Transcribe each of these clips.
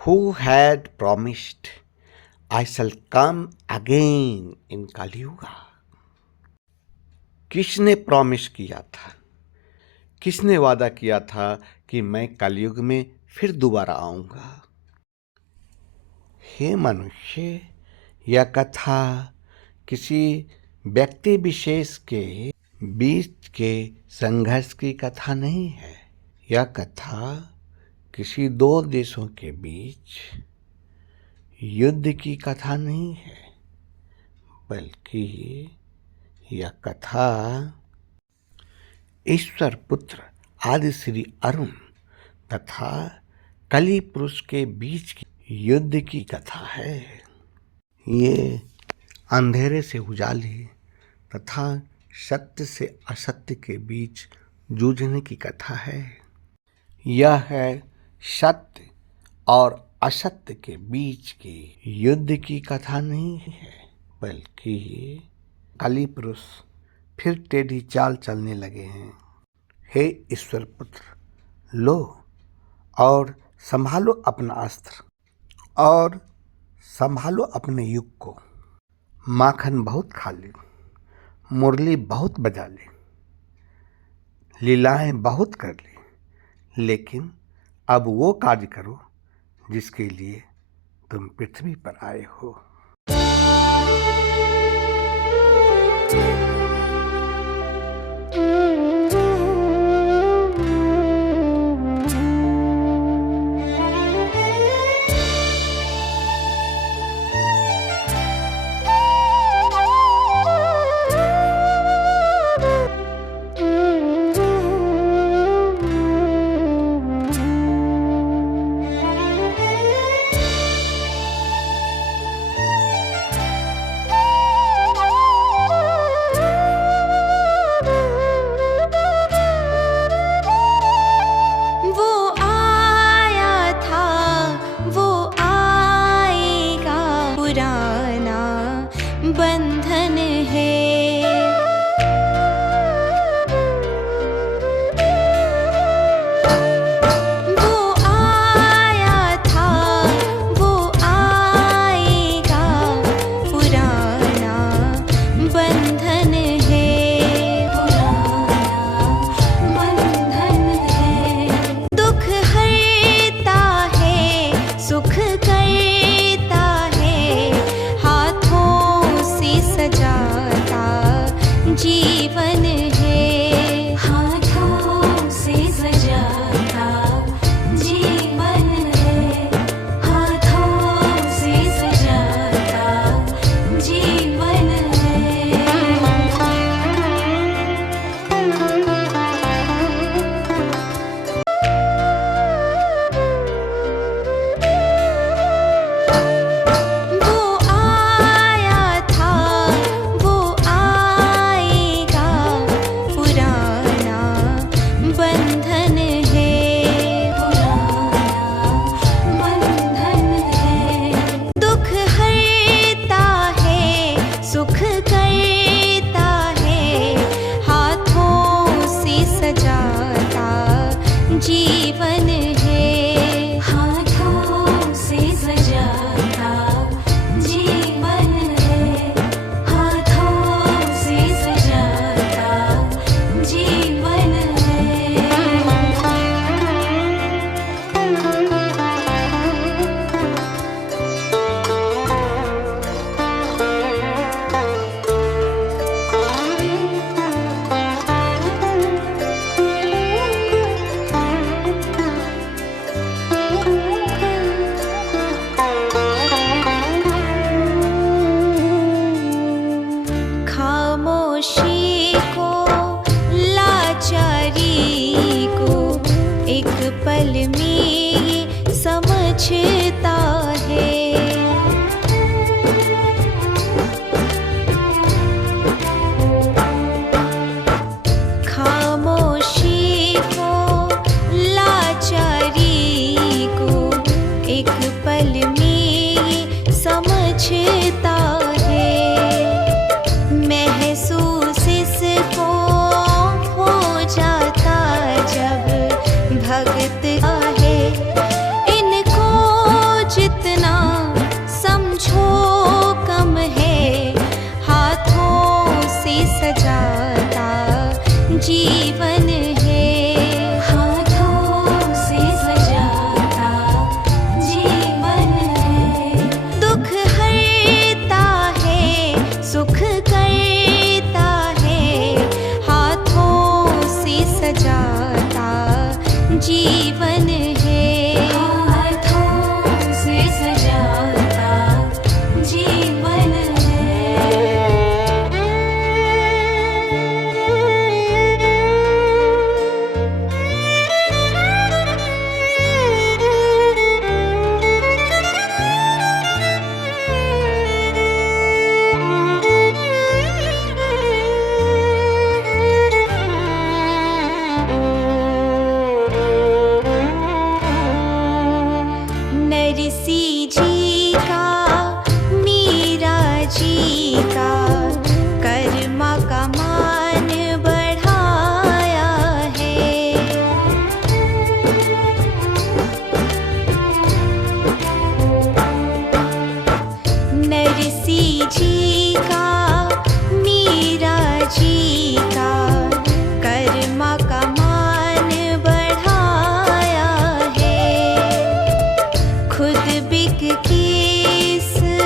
who had promised, I shall come again in Kali Yuga. किसने promise किया था, किसने वादा किया था कि मैं कलयुग में फिर दोबारा आऊंगा। हे मनुष्य, यह कथा किसी व्यक्ति विशेष के बीच के संघर्ष की कथा नहीं है। यह कथा किसी दो देशों के बीच युद्ध की कथा नहीं है, बल्कि यह कथा ईश्वर पुत्र आदि श्री अरुण तथा कली पुरुष के बीच की युद्ध की कथा है। ये अंधेरे से उजाले तथा सत्य से असत्य के बीच जूझने की कथा है। यह है सत्य और असत्य के बीच की युद्ध की कथा नहीं है, बल्कि कली पुरुष फिर टेढ़ी चाल चलने लगे हैं। हे ईश्वर पुत्र, लो और संभालो अपना अस्त्र और संभालो अपने युग को। माखन बहुत खा ले, मुरली बहुत बजा ले, लीलाएं बहुत कर ले, लेकिन अब वो कार्य करो जिसके लिए तुम पृथ्वी पर आए हो। बंधन है, वो आया था, वो आएगा, पुराना बंधन है, पुराना बंधन है। दुख हरता है, सुख करता है, हाथों से सजाता जीवन है, हाथों से सजाता जीवन है, हाथों से सजाता जीवन वो आया था, वो आएगा, सजाता जीवन है। हाथों से सजाता जीवन है। दुख हरता है, सुख करता है, हाथों से सजाता जीवन है। हाथों से सजाता जीवन नरसी जी का, मीरा जी का कर्मा का मान बढ़ाया है। नरसी जी का, मीरा जी का कर्मा का मान बढ़ाया है। खुद बिक किसने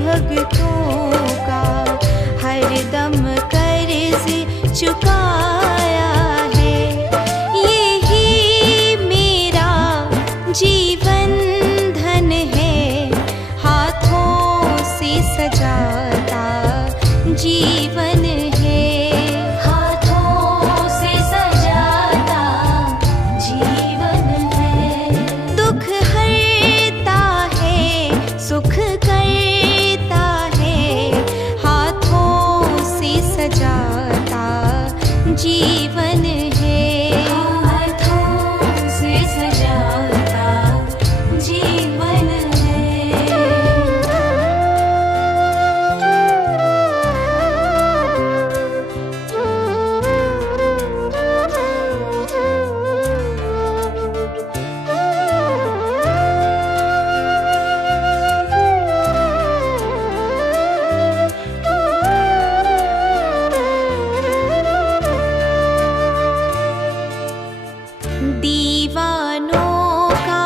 भक्तों का हरदम कर्ज चुकाया है। यही मेरा जीवन धन है, हाथों से सजाता जीवन है। हाथों से सजाता जीवन है। दुख हरता है, सुख करता है, हाथों से सजाता जीवन है। हाथों से सजाता जीवन है। दीवानों का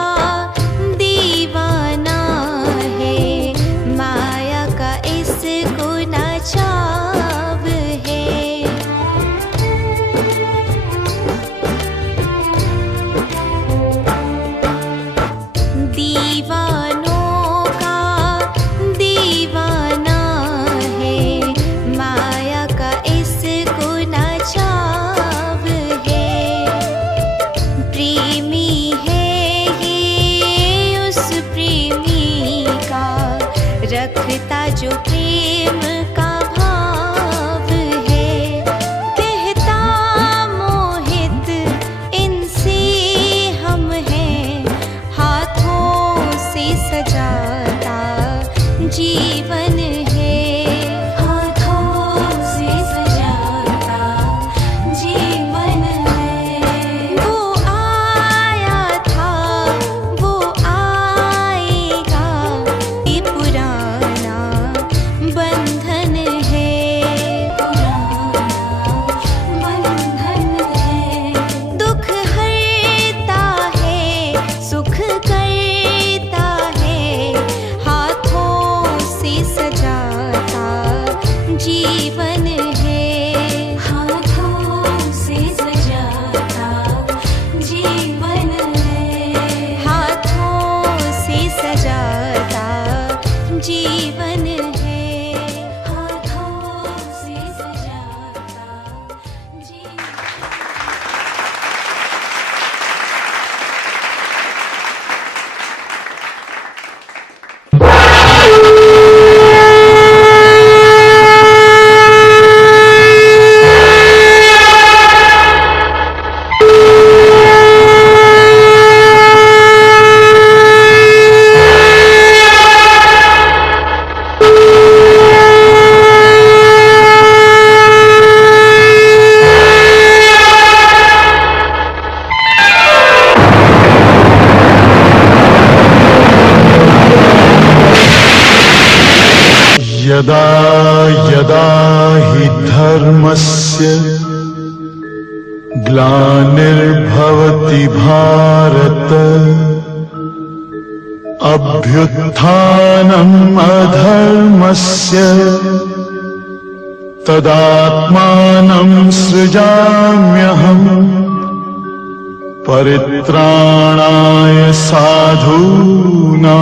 दीवाना है, माया का इसको न चाव है। दीवानों का दीवाना है, माया का इसको न चाव है। प्रेमी है ये उस प्रेमी का, रखता जो प्रेम का भाव है। कहता मोहित इनसे हम हैं, हाथों से सजाता जीवन है। हाथों से सजाता जीवन है। वो आया था, वो आएगा, ये पुराना बंधन है। पुराना बंधन है। दुख हरता है, सुख करता है, हाथों से सजाता जीवन है। हाथों से सजाता जीवन है। हाथों से सजाता जीवन है। हाथों से सजाता जीवन। यदा यदा हि अधर्मस्य ग्लानिर्भवति भारत अभ्युत्थानम् अधर्मस्य तदात्मानं सृजाम्यहम् परित्राणाय साधूनां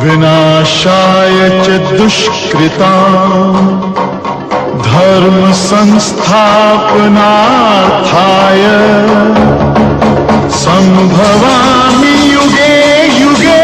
विनाशाय च दुष्कृताम् धर्म संस्थापनार्थाय संभवामि युगे युगे।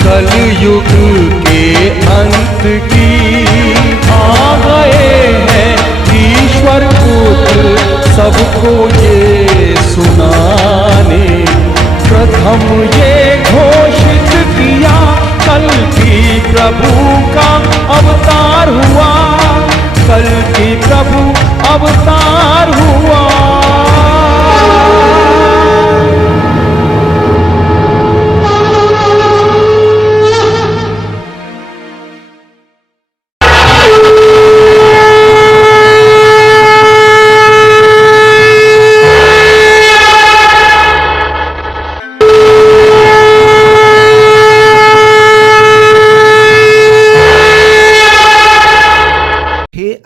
कलयुग के अंत की आ गए हैं ईश्वर पुत्र सबको ये सुनाने। प्रथम ये घोषित किया कल की प्रभु का अवतार हुआ, कल की प्रभु अवतार हुआ।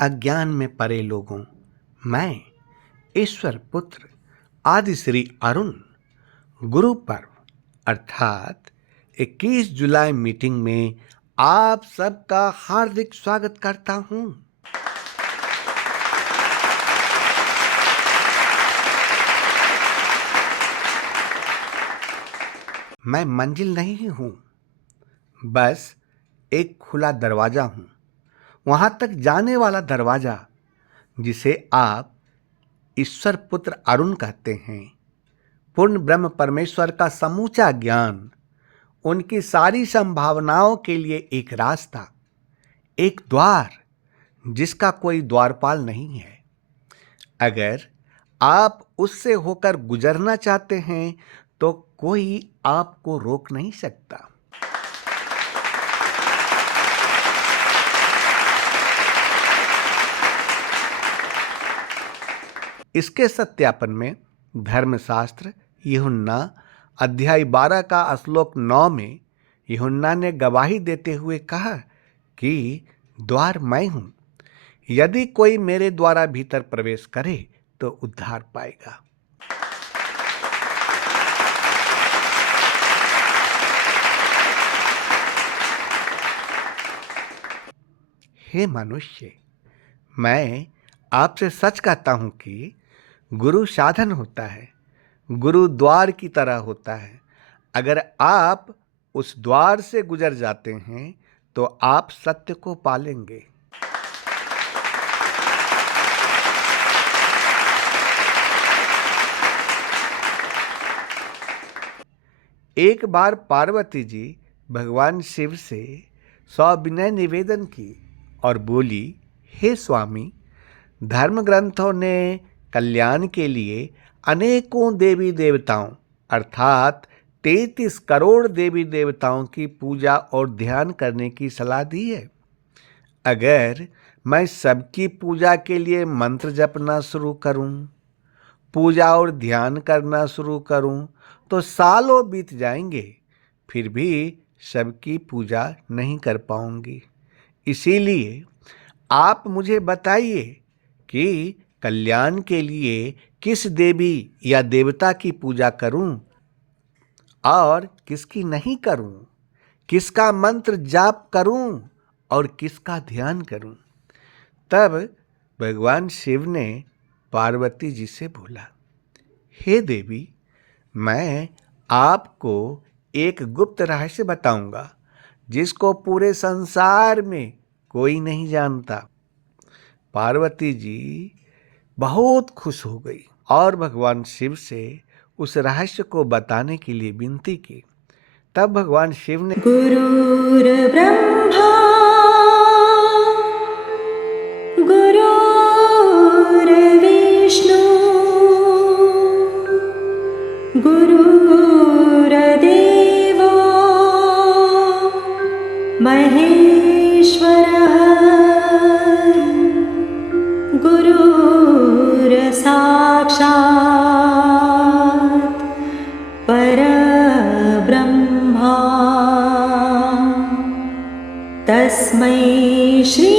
अज्ञान में पड़े लोगों, मैं ईश्वर पुत्र आदि श्री अरुण गुरु पर्व अर्थात 21 जुलाई मीटिंग में आप सबका हार्दिक स्वागत करता हूं। मैं मंजिल नहीं हूं, बस एक खुला दरवाजा हूं, वहां तक जाने वाला दरवाजा जिसे आप ईश्वर पुत्र अरुण कहते हैं। पूर्ण ब्रह्म परमेश्वर का समूचा ज्ञान, उनकी सारी संभावनाओं के लिए एक रास्ता, एक द्वार जिसका कोई द्वारपाल नहीं है। अगर आप उससे होकर गुजरना चाहते हैं तो कोई आपको रोक नहीं सकता। इसके सत्यापन में धर्मशास्त्र यूहन्ना अध्याय 12 का श्लोक 9 में यूहन्ना ने गवाही देते हुए कहा कि द्वार मैं हूं, यदि कोई मेरे द्वारा भीतर प्रवेश करे तो उद्धार पाएगा। हे मनुष्य, मैं आपसे सच कहता हूं कि गुरु साधन होता है, गुरु द्वार की तरह होता है। अगर आप उस द्वार से गुजर जाते हैं तो आप सत्य को पालेंगे। एक बार पार्वती जी भगवान शिव से सविनय निवेदन की और बोली, हे स्वामी, धर्म ग्रंथों ने कल्याण के लिए अनेकों देवी देवताओं अर्थात 33 करोड़ देवी देवताओं की पूजा और ध्यान करने की सलाह दी है। अगर मैं सबकी पूजा के लिए मंत्र जपना शुरू करूं, पूजा और ध्यान करना शुरू करूं तो सालों बीत जाएंगे, फिर भी सबकी पूजा नहीं कर पाऊंगी। इसीलिए आप मुझे बताइए कि कल्याण के लिए किस देवी या देवता की पूजा करूं और किसकी नहीं करूं, किसका मंत्र जाप करूं और किसका ध्यान करूं। तब भगवान शिव ने पार्वती जी से बोला, हे देवी, मैं आपको एक गुप्त रहस्य बताऊंगा जिसको पूरे संसार में कोई नहीं जानता। पार्वती जी बहुत खुश हो गई और भगवान शिव से उस रहस्य को बताने के लिए विनती की। तब भगवान शिव ने गुरुर्ब्रह्मा गुरुर्विष्णु गुरुर्देवो महेश्वरः गुरुर्साक्षात् परब्रह्मा तस्मै श्री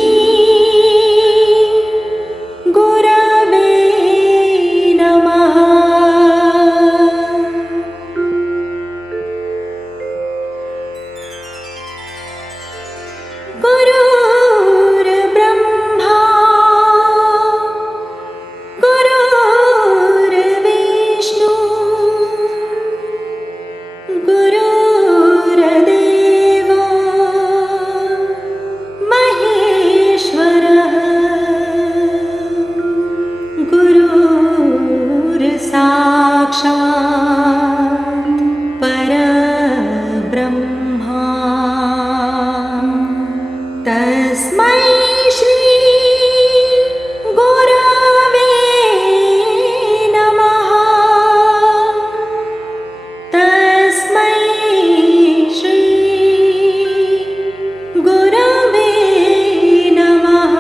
गुरवे नमः। गुरुर्ब्रह्मा गुरुर्विष्णु गुरुर्देवो महेश्वरः गुरुर्साक्षात् परब्रह्मा तस्मै श्री गुरवे नमः। तस्मै श्री गुरवे नमः।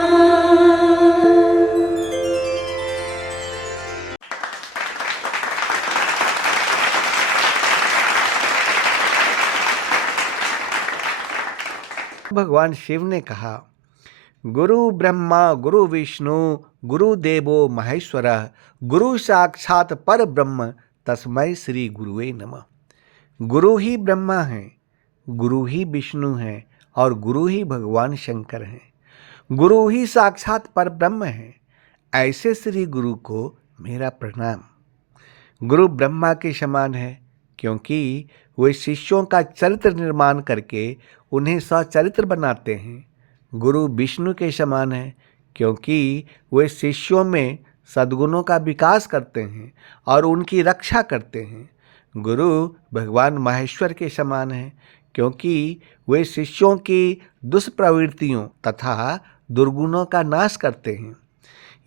भगवान शिव ने कहा, गुरु ब्रह्मा गुरु विष्णु गुरु देवो महेश्वरः गुरु साक्षात पर ब्रह्म तस्मै श्री गुरुवे नमः। गुरु ही ब्रह्मा हैं, गुरु ही विष्णु हैं और गुरु ही भगवान शंकर हैं। गुरु ही साक्षात पर ब्रह्म हैं। ऐसे श्री गुरु को मेरा प्रणाम। गुरु ब्रह्मा के समान है क्योंकि वे शिष्यों का चरित्र निर्माण करके उन्हें सचरित्र बनाते हैं। गुरु विष्णु के समान है क्योंकि वे शिष्यों में सद्गुणों का विकास करते हैं और उनकी रक्षा करते हैं। गुरु भगवान महेश्वर के समान है क्योंकि वे शिष्यों की दुष्प्रवृत्तियों तथा दुर्गुणों का नाश करते हैं।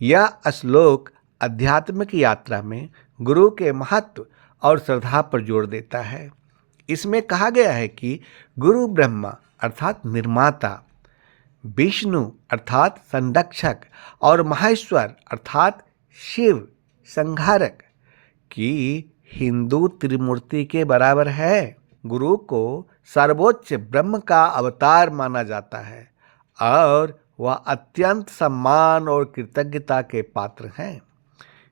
यह श्लोक आध्यात्मिक यात्रा में गुरु के महत्व और श्रद्धा पर जोर देता है। इसमें कहा गया है कि गुरु ब्रह्मा अर्थात निर्माता, विष्णु अर्थात संरक्षक और महेश्वर अर्थात शिव संहारक की हिंदू त्रिमूर्ति के बराबर है। गुरु को सर्वोच्च ब्रह्म का अवतार माना जाता है और वह अत्यंत सम्मान और कृतज्ञता के पात्र हैं।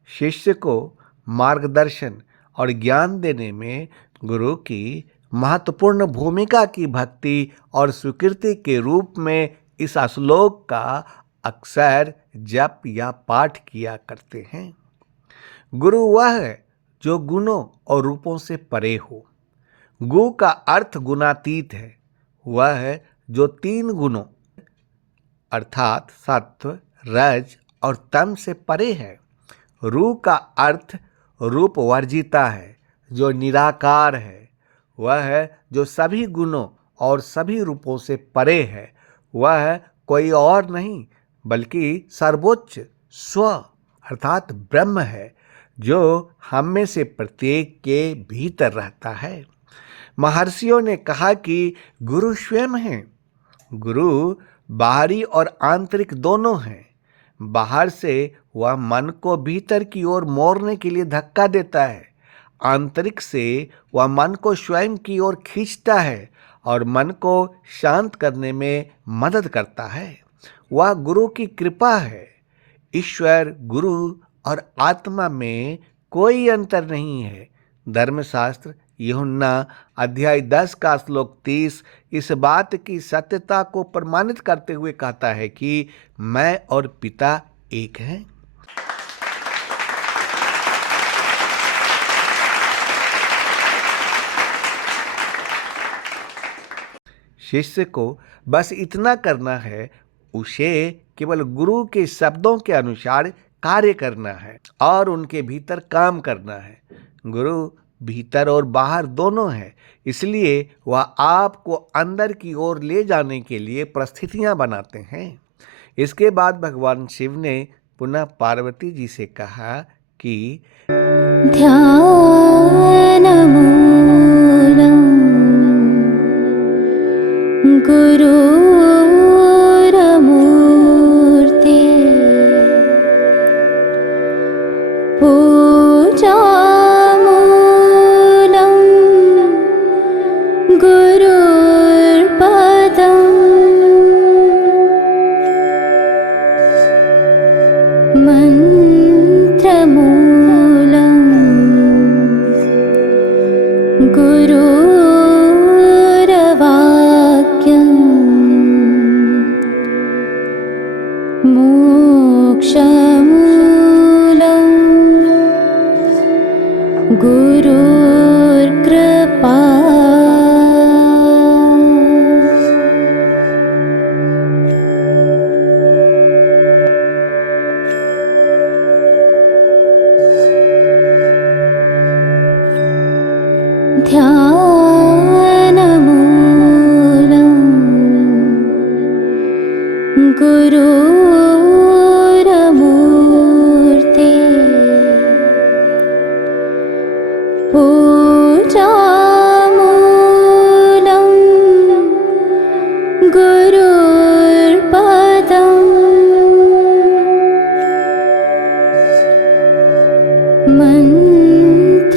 शिष्य को मार्गदर्शन और ज्ञान देने में गुरु की महत्वपूर्ण भूमिका की भक्ति और स्वीकृति के रूप में इस श्लोक का अक्सर जप या पाठ किया करते हैं। गुरु वह है जो गुणों और रूपों से परे हो। गु का अर्थ गुणातीत है। वह है जो 3 गुणों अर्थात सत्व, रज और तम से परे है। रू का अर्थ रूप वर्जिता है, जो निराकार है। वह है जो सभी गुणों और सभी रूपों से परे है। वह कोई और नहीं बल्कि सर्वोच्च स्व अर्थात ब्रह्म है, जो हम में से प्रत्येक के भीतर रहता है। महर्षियों ने कहा कि गुरु स्वयं हैं। गुरु बाहरी और आंतरिक दोनों हैं। बाहर से वह मन को भीतर की ओर मोड़ने के लिए धक्का देता है। आंतरिक से वह मन को स्वयं की ओर खींचता है और मन को शांत करने में मदद करता है। वह गुरु की कृपा है। ईश्वर, गुरु और आत्मा में कोई अंतर नहीं है। धर्मशास्त्र यूहन्ना अध्याय 10 का श्लोक 30 इस बात की सत्यता को प्रमाणित करते हुए कहता है कि मैं और पिता एक हैं। शिष्य को बस इतना करना है, उसे केवल गुरु के शब्दों के अनुसार कार्य करना है और उनके भीतर काम करना है। गुरु भीतर और बाहर दोनों है, इसलिए वह आपको अंदर की ओर ले जाने के लिए परिस्थितियां बनाते हैं। इसके बाद भगवान शिव ने पुनः पार्वती जी से कहा कि ध्यानमूलम् गुरोरमूर्ते पूजामूलं गुरुर्पदम् मन्त्रमूलं गुरुर्वाक्यम् मोक्षमूलं गुरुर्कृपा। ध्यानमूलं गुरोरमूर्ते पूजामूलं गुरुर्पदम् मन्त्रमूलं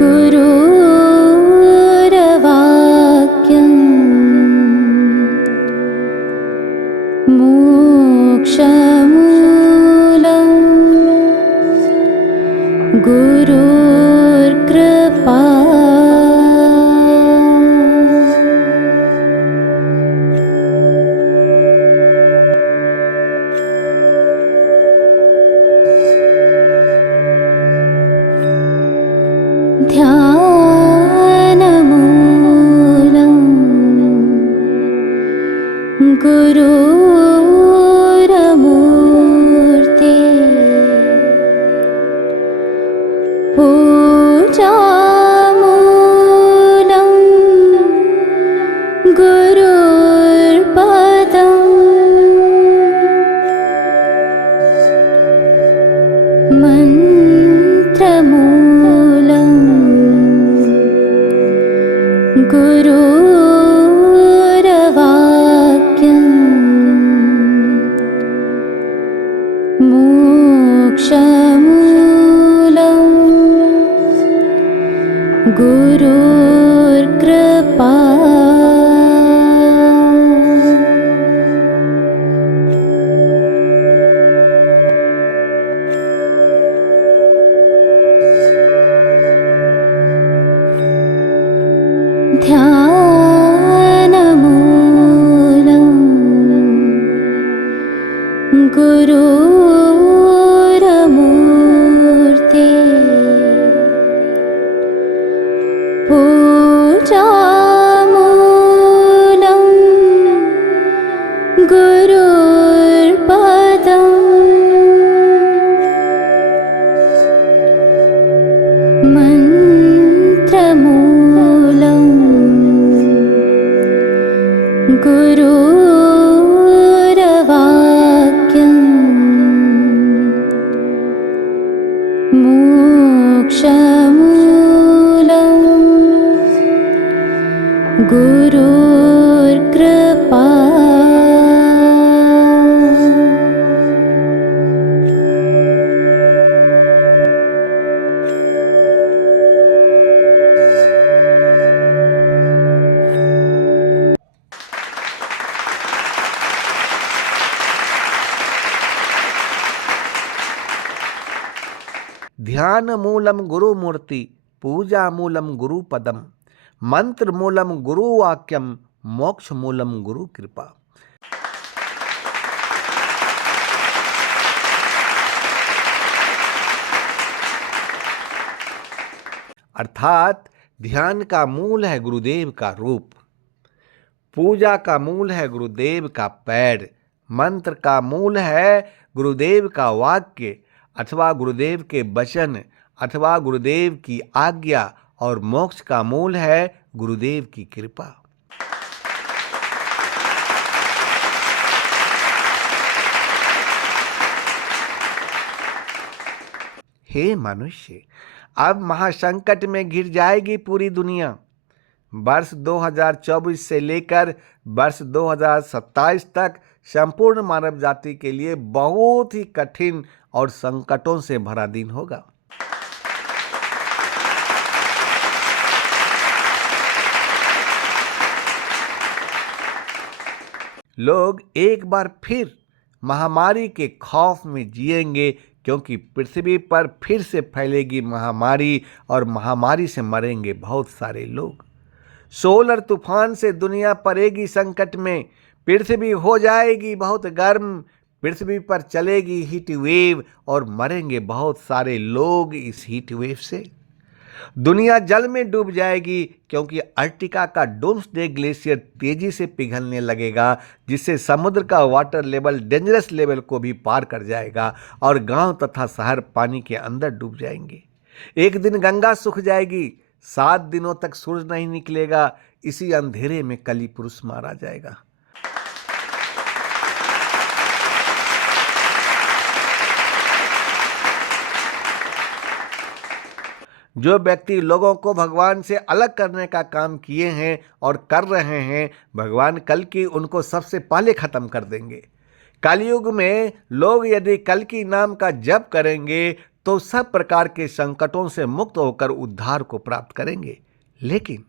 गुरुर्वाक्यम् मोक्षमूलं गुरुर्कृपा। ध्यानमूलं गुरोरमूर्ते पूजामूलं गुरुर्पदम् मन्त्रमूलं गुरुर्वाक्यम् मोक्षमूलं गुरुर्कृपा। ध्यानमूलं गुरोरमूर्ते पूजामूलं गुरुर्पदम् मन्त्रमूलं गुरुर्वाक्यम् मोक्षमूलं गुरुर्कृपा। ध्यान मूलम गुरु मूर्ति, पूजा मूलम गुरु पदम, मंत्र मूलम गुरु वाक्यम, मोक्ष मूलम गुरु कृपा। अर्थात ध्यान का मूल है गुरुदेव का रूप, पूजा का मूल है गुरुदेव का पैर, मंत्र का मूल है गुरुदेव का वाक्य अथवा गुरुदेव के वचन अथवा गुरुदेव की आज्ञा, और मोक्ष का मूल है गुरुदेव की कृपा। हे मनुष्य, अब महासंकट में घिर जाएगी पूरी दुनिया। वर्ष 2024 से लेकर वर्ष 2027 तक संपूर्ण मानव जाति के लिए बहुत ही कठिन और संकटों से भरा दिन होगा। लोग एक बार फिर महामारी के खौफ में जिएंगे, क्योंकि पृथ्वी पर फिर से फैलेगी महामारी और महामारी से मरेंगे बहुत सारे लोग। सोलर तूफान से दुनिया पड़ेगी संकट में, पृथ्वी हो जाएगी बहुत गर्म, पृथ्वी पर चलेगी हीट वेव और मरेंगे बहुत सारे लोग इस हीट वेव से। दुनिया जल में डूब जाएगी, क्योंकि अर्टिका का डूम्सडे ग्लेशियर तेजी से पिघलने लगेगा, जिससे समुद्र का वाटर लेवल डेंजरस लेवल को भी पार कर जाएगा और गांव तथा शहर पानी के अंदर डूब जाएंगे। एक दिन गंगा सूख जाएगी, 7 दिनों तक सूरज नहीं निकलेगा। इसी अंधेरे में कली पुरुष मारा जाएगा। जो व्यक्ति लोगों को भगवान से अलग करने का काम किए हैं और कर रहे हैं, भगवान कल की उनको सबसे पहले खत्म कर देंगे। कलयुग में लोग यदि कल की नाम का जप करेंगे तो सब प्रकार के संकटों से मुक्त होकर उद्धार को प्राप्त करेंगे। लेकिन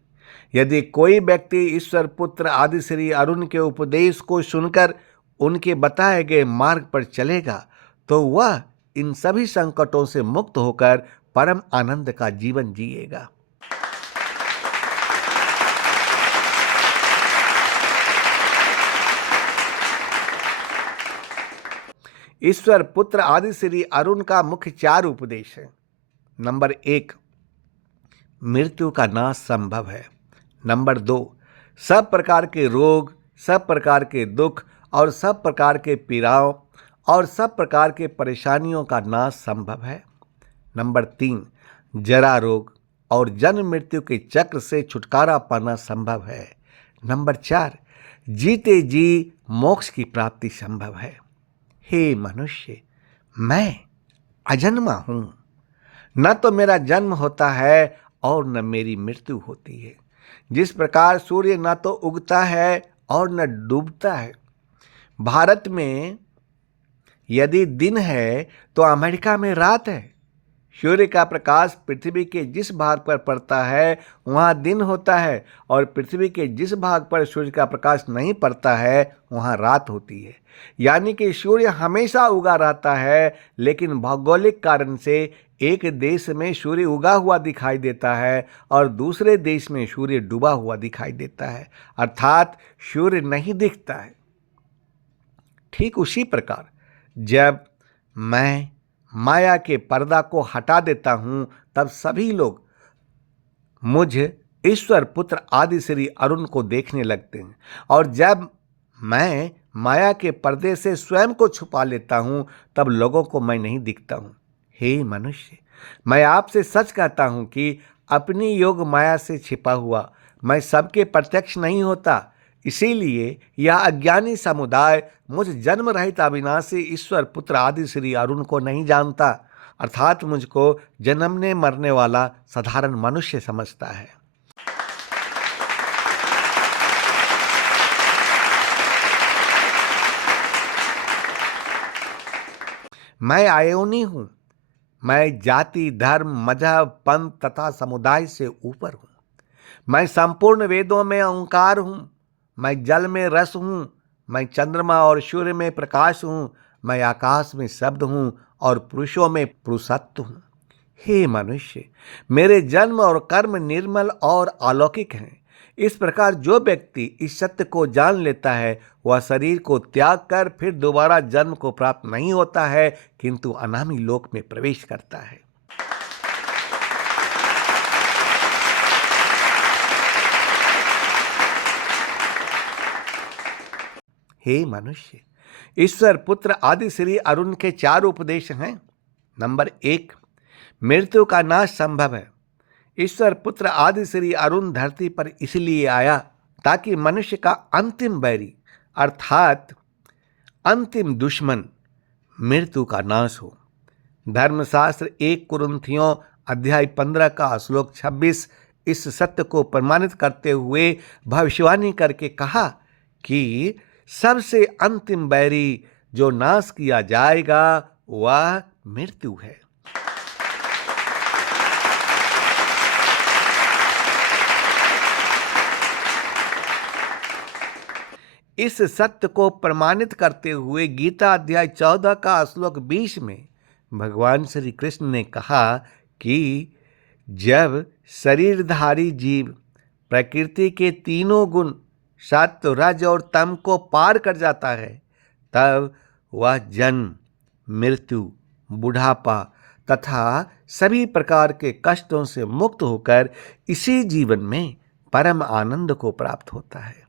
यदि कोई व्यक्ति ईश्वर पुत्र आदि श्री अरुण के उपदेश को सुनकर उनके बताए गए मार्ग पर चलेगा, तो वह इन सभी संकटों से मुक्त होकर परम आनंद का जीवन जिएगा। ईश्वर पुत्र आदि श्री अरुण का मुख्य 4 उपदेश है। नंबर 1, मृत्यु का नाश संभव है। नंबर 2, सब प्रकार के रोग, सब प्रकार के दुख और सब प्रकार के पीड़ाओं और सब प्रकार के परेशानियों का नाश संभव है। नंबर 3, जरा रोग और जन्म मृत्यु के चक्र से छुटकारा पाना संभव है। नंबर 4, जीते जी मोक्ष की प्राप्ति संभव है। हे मनुष्य, मैं अजन्मा हूं, न तो मेरा जन्म होता है और न मेरी मृत्यु होती है। जिस प्रकार सूर्य न तो उगता है और न डूबता है। भारत में यदि दिन है तो अमेरिका में रात है। सूर्य का प्रकाश पृथ्वी के जिस भाग पर पड़ता है वहाँ दिन होता है, और पृथ्वी के जिस भाग पर सूर्य का प्रकाश नहीं पड़ता है वहाँ रात होती है। यानी कि सूर्य हमेशा उगा रहता है, लेकिन भौगोलिक कारण से एक देश में सूर्य उगा हुआ दिखाई देता है और दूसरे देश में सूर्य डूबा हुआ दिखाई देता है, अर्थात सूर्य नहीं दिखता है। ठीक उसी प्रकार जब मैं माया के पर्दा को हटा देता हूं, तब सभी लोग मुझ ईश्वर पुत्र आदि श्री अरुण को देखने लगते हैं, और जब मैं माया के पर्दे से स्वयं को छुपा लेता हूं, तब लोगों को मैं नहीं दिखता हूं। हे मनुष्य, मैं आपसे सच कहता हूं कि अपनी योग माया से छिपा हुआ मैं सबके प्रत्यक्ष नहीं होता। इसीलिए यह अज्ञानी समुदाय मुझ जन्म रहित अविनाशी ईश्वर पुत्र आदि श्री अरुण को नहीं जानता, अर्थात मुझको जन्मने मरने वाला साधारण मनुष्य समझता है। मैं अयोनी हूं। मैं जाति, धर्म, मजहब, पंथ तथा समुदाय से ऊपर हूं। मैं संपूर्ण वेदों में ओंकार हूं। मैं जल में रस हूं। मैं चंद्रमा और सूर्य में प्रकाश हूं। मैं आकाश में शब्द हूं और पुरुषों में पुरुषत्व हूं। हे मनुष्य, मेरे जन्म और कर्म निर्मल और अलौकिक हैं। इस प्रकार जो व्यक्ति इस सत्य को जान लेता है, वह शरीर को त्याग कर फिर दोबारा जन्म को प्राप्त नहीं होता है, किंतु अनामी लोक में प्रवेश करता है। हे मनुष्य, ईश्वर पुत्र आदि श्री अरुण के 4 उपदेश हैं। नंबर 1, मृत्यु का नाश संभव है। ईश्वर पुत्र आदि श्री अरुण धरती पर इसलिए आया ताकि मनुष्य का अंतिम बैरी अर्थात अंतिम दुश्मन मृत्यु का नाश हो। धर्मशास्त्र 1 कुरिन्थियों अध्याय 15 का श्लोक 26 इस सत्य को प्रमाणित करते हुए भविष्यवाणी करके कहा कि सबसे अंतिम बैरी जो नाश किया जाएगा वह मृत्यु है। इस सत्य को प्रमाणित करते हुए गीता अध्याय 14 का श्लोक 20 में भगवान श्री कृष्ण ने कहा कि जब शरीरधारी जीव प्रकृति के तीनों गुण सत्व, रज और तम को पार कर जाता है तब वह जन्म, मृत्यु, बुढ़ापा तथा सभी प्रकार के कष्टों से मुक्त होकर इसी जीवन में परम आनंद को प्राप्त होता है।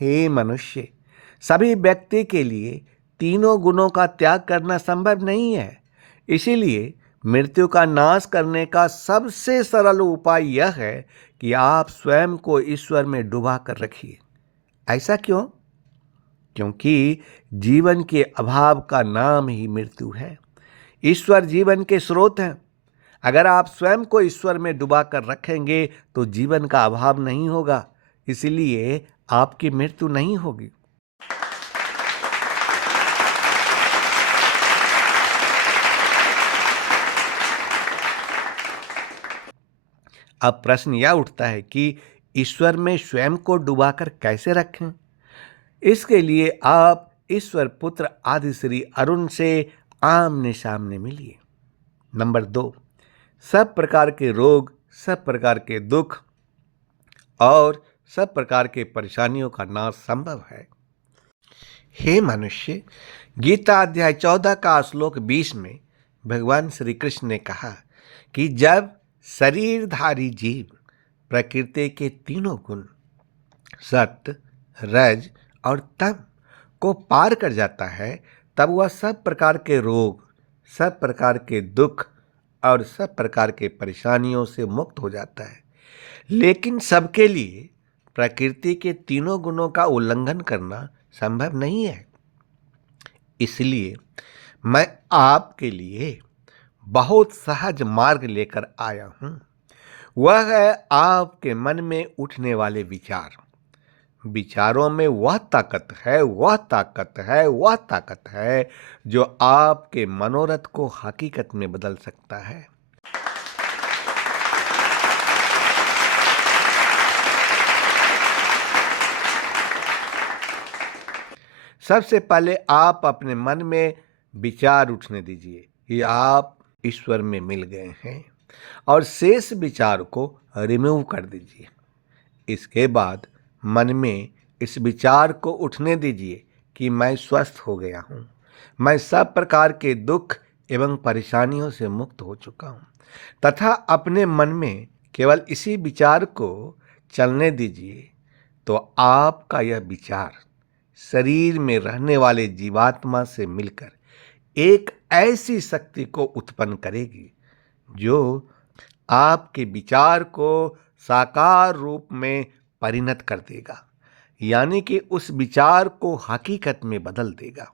हे मनुष्य, सभी व्यक्ति के लिए तीनों गुणों का त्याग करना संभव नहीं है। इसीलिए मृत्यु का नाश करने का सबसे सरल उपाय यह है कि आप स्वयं को ईश्वर में डुबा कर रखिए। ऐसा क्यों? क्योंकि जीवन के अभाव का नाम ही मृत्यु है। ईश्वर जीवन के स्रोत हैं। अगर आप स्वयं को ईश्वर में डुबा कर रखेंगे तो जीवन का अभाव नहीं होगा, इसलिए आपकी मृत्यु नहीं होगी। अब प्रश्न यह उठता है कि ईश्वर में स्वयं को डुबाकर कैसे रखें? इसके लिए आप ईश्वर पुत्र आदि श्री अरुण से आमने सामने मिलिए। नंबर 2, सब प्रकार के रोग, सब प्रकार के दुख और सब प्रकार के परेशानियों का नाश संभव है। हे मनुष्य, गीता अध्याय 14 का श्लोक 20 में भगवान श्री कृष्ण ने कहा कि जब शरीरधारी जीव प्रकृति के तीनों गुण सत्व, रज और तम को पार कर जाता है तब वह सब प्रकार के रोग, सब प्रकार के दुख और सब प्रकार के परेशानियों से मुक्त हो जाता है। लेकिन सबके लिए प्रकृति के तीनों गुणों का उल्लंघन करना संभव नहीं है। इसलिए मैं आपके लिए बहुत सहज मार्ग लेकर आया हूं। वह है आपके मन में उठने वाले विचार। विचारों में वह ताकत है जो आपके मनोरथ को हकीकत में बदल सकता है। सबसे पहले आप अपने मन में विचार उठने दीजिए कि आप ईश्वर में मिल गए हैं और शेष विचार को रिमूव कर दीजिए। इसके बाद मन में इस विचार को उठने दीजिए कि मैं स्वस्थ हो गया हूँ, मैं सब प्रकार के दुख एवं परेशानियों से मुक्त हो चुका हूँ, तथा अपने मन में केवल इसी विचार को चलने दीजिए तो आपका यह विचार शरीर में रहने वाले जीवात्मा से मिलकर एक ऐसी शक्ति को उत्पन्न करेगी जो आपके विचार को साकार रूप में परिणत कर देगा, यानी कि उस विचार को हकीकत में बदल देगा।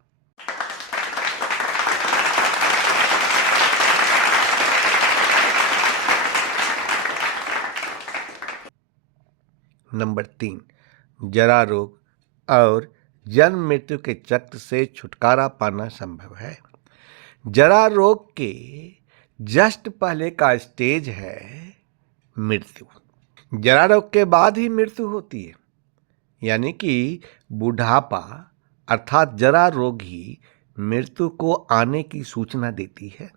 नंबर 3, जरा रोग और जन्म मृत्यु के चक्र से छुटकारा पाना संभव है। जरा रोग के जस्ट पहले का स्टेज है मृत्यु। जरा रोग के बाद ही मृत्यु होती है, यानी कि बुढ़ापा अर्थात जरा रोग ही मृत्यु को आने की सूचना देती है।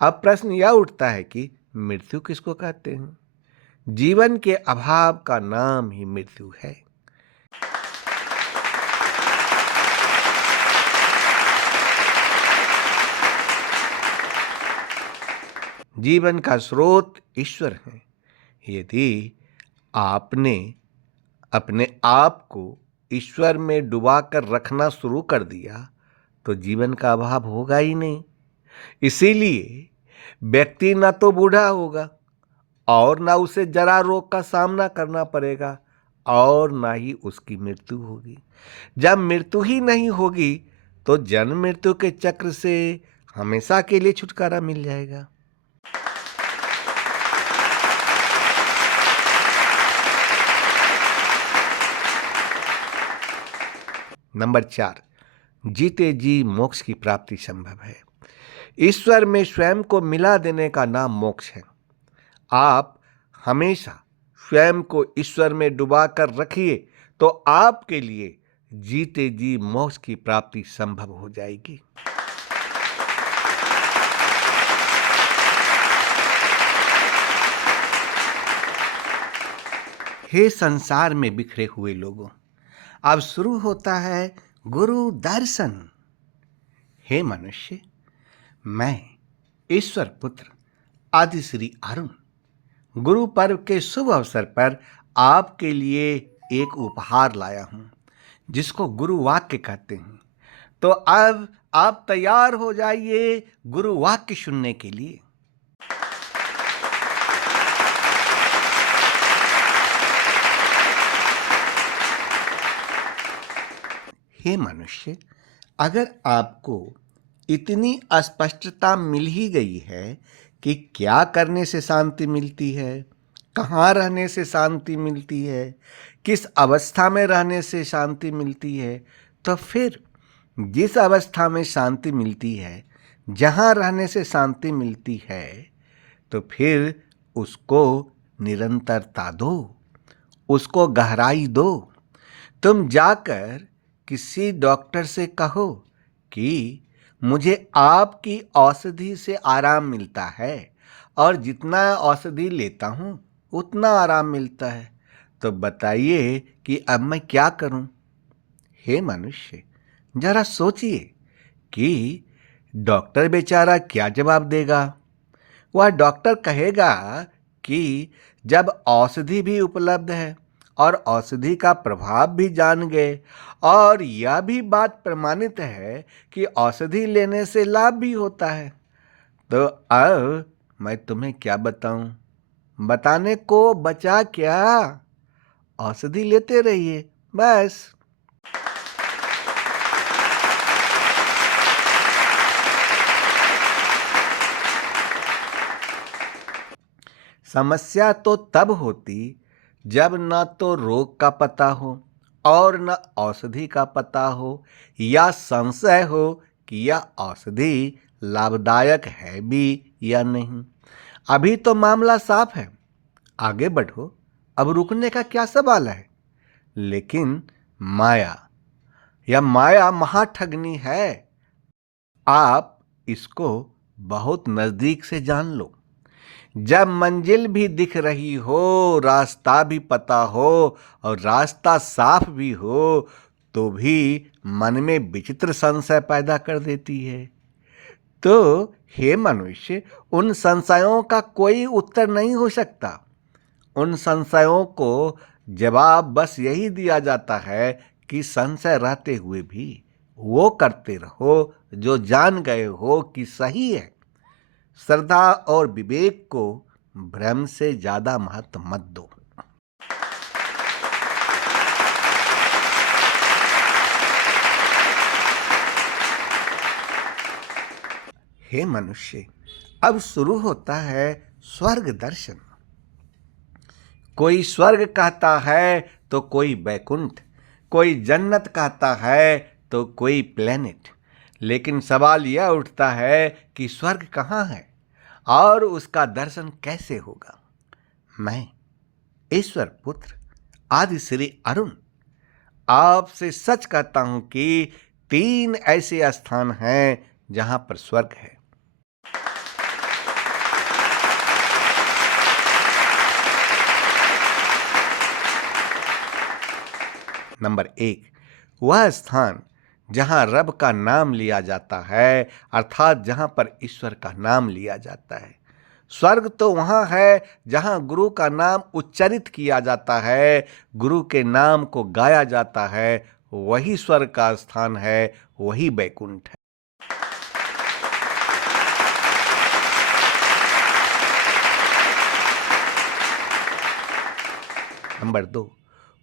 अब प्रश्न यह उठता है कि मृत्यु किसको कहते हैं? जीवन के अभाव का नाम ही मृत्यु है। जीवन का स्रोत ईश्वर है। यदि आपने अपने आप को ईश्वर में डुबाकर रखना शुरू कर दिया तो जीवन का अभाव होगा ही नहीं। इसीलिए व्यक्ति ना तो बूढ़ा होगा और ना उसे जरा रोग का सामना करना पड़ेगा और ना ही उसकी मृत्यु होगी। जब मृत्यु ही नहीं होगी तो जन्म मृत्यु के चक्र से हमेशा के लिए छुटकारा मिल जाएगा। नंबर 4, जीते जी मोक्ष की प्राप्ति संभव है। ईश्वर में स्वयं को मिला देने का नाम मोक्ष है। आप हमेशा स्वयं को ईश्वर में डुबाकर रखिए तो आपके लिए जीते जी मोक्ष की प्राप्ति संभव हो जाएगी। हे संसार में बिखरे हुए लोगों, अब शुरू होता है गुरु दर्शन। हे मनुष्य, मैं ईश्वर पुत्र आदि श्री अरुण गुरु पर्व के शुभ अवसर पर आपके लिए एक उपहार लाया हूं, जिसको गुरु वाक्य कहते हैं। तो अब आप तैयार हो जाइए गुरु वाक्य सुनने के लिए। हे मनुष्य, अगर आपको इतनी स्पष्टता मिल ही गई है कि क्या करने से शांति मिलती है, कहाँ रहने से शांति मिलती है, किस अवस्था में रहने से शांति मिलती है, तो फिर जिस अवस्था में शांति मिलती है, जहाँ रहने से शांति मिलती है, तो फिर उसको निरंतरता दो, उसको गहराई दो। तुम जाकर किसी डॉक्टर से कहो कि मुझे आपकी औषधि से आराम मिलता है और जितना औषधि लेता हूँ उतना आराम मिलता है, तो बताइए कि अब मैं क्या करूँ। हे मनुष्य, जरा सोचिए कि डॉक्टर बेचारा क्या जवाब देगा। वह डॉक्टर कहेगा कि जब औषधि भी उपलब्ध है और औषधि का प्रभाव भी जान गए और यह भी बात प्रमाणित है कि औषधि लेने से लाभ भी होता है, तो अब मैं तुम्हें क्या बताऊं। बताने को बचा क्या, औषधि लेते रहिए बस। समस्या तो तब होती जब न तो रोग का पता हो और न औषधि का पता हो, या संशय हो कि यह औषधि लाभदायक है भी या नहीं। अभी तो मामला साफ है, आगे बढ़ो, अब रुकने का क्या सवाल है। लेकिन माया महाठगनी है। आप इसको बहुत नजदीक से जान लो। जब मंजिल भी दिख रही हो, रास्ता भी पता हो और रास्ता साफ भी हो, तो भी मन में विचित्र संशय पैदा कर देती है। तो हे मनुष्य, उन संशयों का कोई उत्तर नहीं हो सकता। उन संशयों को जवाब बस यही दिया जाता है कि संशय रहते हुए भी वो करते रहो जो जान गए हो कि सही है। श्रद्धा और विवेक को भ्रम से ज्यादा महत्व मत दो। हे मनुष्य, अब शुरू होता है स्वर्ग दर्शन। कोई स्वर्ग कहता है तो कोई बैकुंठ, कोई जन्नत कहता है तो कोई प्लेनेट। लेकिन सवाल यह उठता है कि स्वर्ग कहाँ है और उसका दर्शन कैसे होगा। मैं ईश्वर पुत्र आदि श्री अरुण आपसे सच कहता हूं कि 3 ऐसे स्थान हैं जहां पर स्वर्ग है। नंबर 1, वह स्थान जहां रब का नाम लिया जाता है, अर्थात जहां पर ईश्वर का नाम लिया जाता है। स्वर्ग तो वहाँ है जहाँ गुरु का नाम उच्चारित किया जाता है, गुरु के नाम को गाया जाता है, वही स्वर्ग का स्थान है, वही बैकुंठ है। नंबर 2,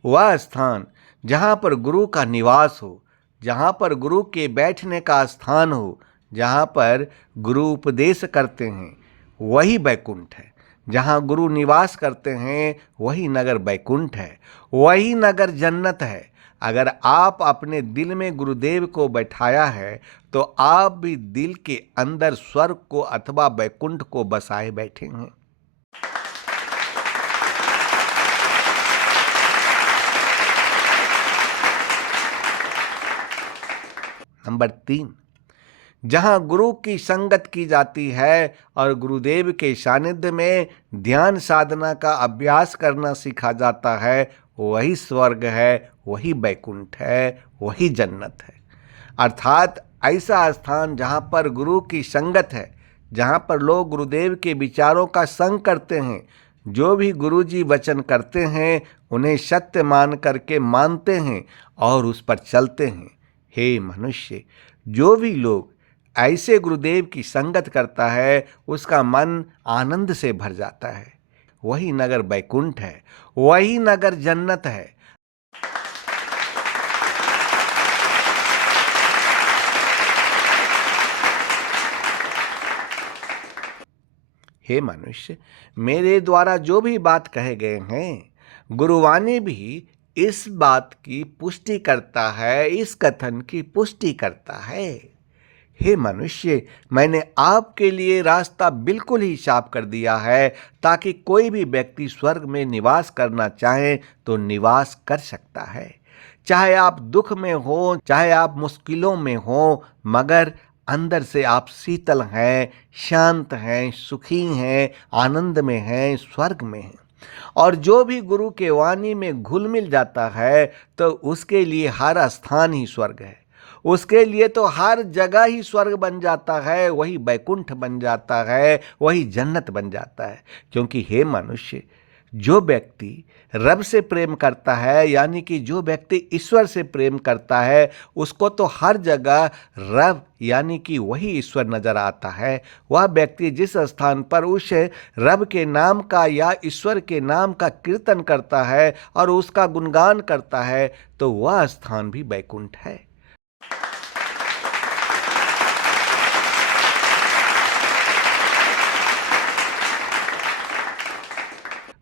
वह स्थान जहाँ पर गुरु का निवास हो, जहाँ पर गुरु के बैठने का स्थान हो, जहाँ पर गुरु उपदेश करते हैं, वही बैकुंठ है। जहाँ गुरु निवास करते हैं वही नगर बैकुंठ है, वही नगर जन्नत है। अगर आप अपने दिल में गुरुदेव को बैठाया है तो आप भी दिल के अंदर स्वर्ग को अथवा बैकुंठ को बसाए बैठे हैं। नंबर 3, जहाँ गुरु की संगत की जाती है और गुरुदेव के सानिध्य में ध्यान साधना का अभ्यास करना सीखा जाता है, वही स्वर्ग है, वही बैकुंठ है, वही जन्नत है। अर्थात ऐसा स्थान जहाँ पर गुरु की संगत है, जहाँ पर लोग गुरुदेव के विचारों का संग करते हैं, जो भी गुरु जी वचन करते हैं उन्हें सत्य मान करके मानते हैं और उस पर चलते हैं। हे मनुष्य, जो भी लोग ऐसे गुरुदेव की संगत करता है उसका मन आनंद से भर जाता है, वही नगर बैकुंठ है, वही नगर जन्नत है। हे मनुष्य, मेरे द्वारा जो भी बात कहे गए हैं, गुरुवाणी भी इस बात की पुष्टि करता है, इस कथन की पुष्टि करता है। हे मनुष्य, मैंने आपके लिए रास्ता बिल्कुल ही साफ कर दिया है ताकि कोई भी व्यक्ति स्वर्ग में निवास करना चाहे तो निवास कर सकता है। चाहे आप दुख में हो, चाहे आप मुश्किलों में हो, मगर अंदर से आप शीतल हैं, शांत हैं, सुखी हैं, आनंद में हैं, स्वर्ग में हैं। और जो भी गुरु के वाणी में घुल मिल जाता है तो उसके लिए हर स्थान ही स्वर्ग है, उसके लिए तो हर जगह ही स्वर्ग बन जाता है, वही बैकुंठ बन जाता है, वही जन्नत बन जाता है। क्योंकि हे मनुष्य, जो व्यक्ति रब से प्रेम करता है, यानी कि जो व्यक्ति ईश्वर से प्रेम करता है, उसको तो हर जगह रब यानी कि वही ईश्वर नजर आता है। वह व्यक्ति जिस स्थान पर उस रब के नाम का या ईश्वर के नाम का कीर्तन करता है और उसका गुणगान करता है तो वह स्थान भी बैकुंठ है।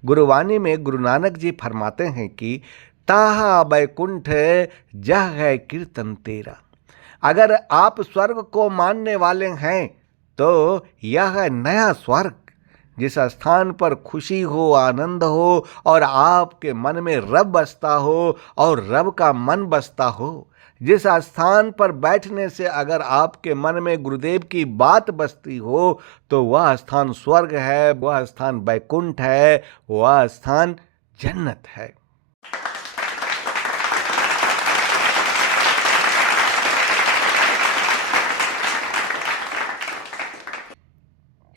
गुरुवाणी में गुरु नानक जी फरमाते हैं कि ताहा बैकुंठ जह है कीर्तन तेरा। अगर आप स्वर्ग को मानने वाले हैं तो यह है नया स्वर्ग, जिस स्थान पर खुशी हो, आनंद हो और आपके मन में रब बसता हो और रब का मन बसता हो। जिस स्थान पर बैठने से अगर आपके मन में गुरुदेव की बात बसती हो तो वह स्थान स्वर्ग है, वह स्थान बैकुंठ है, वह स्थान जन्नत है।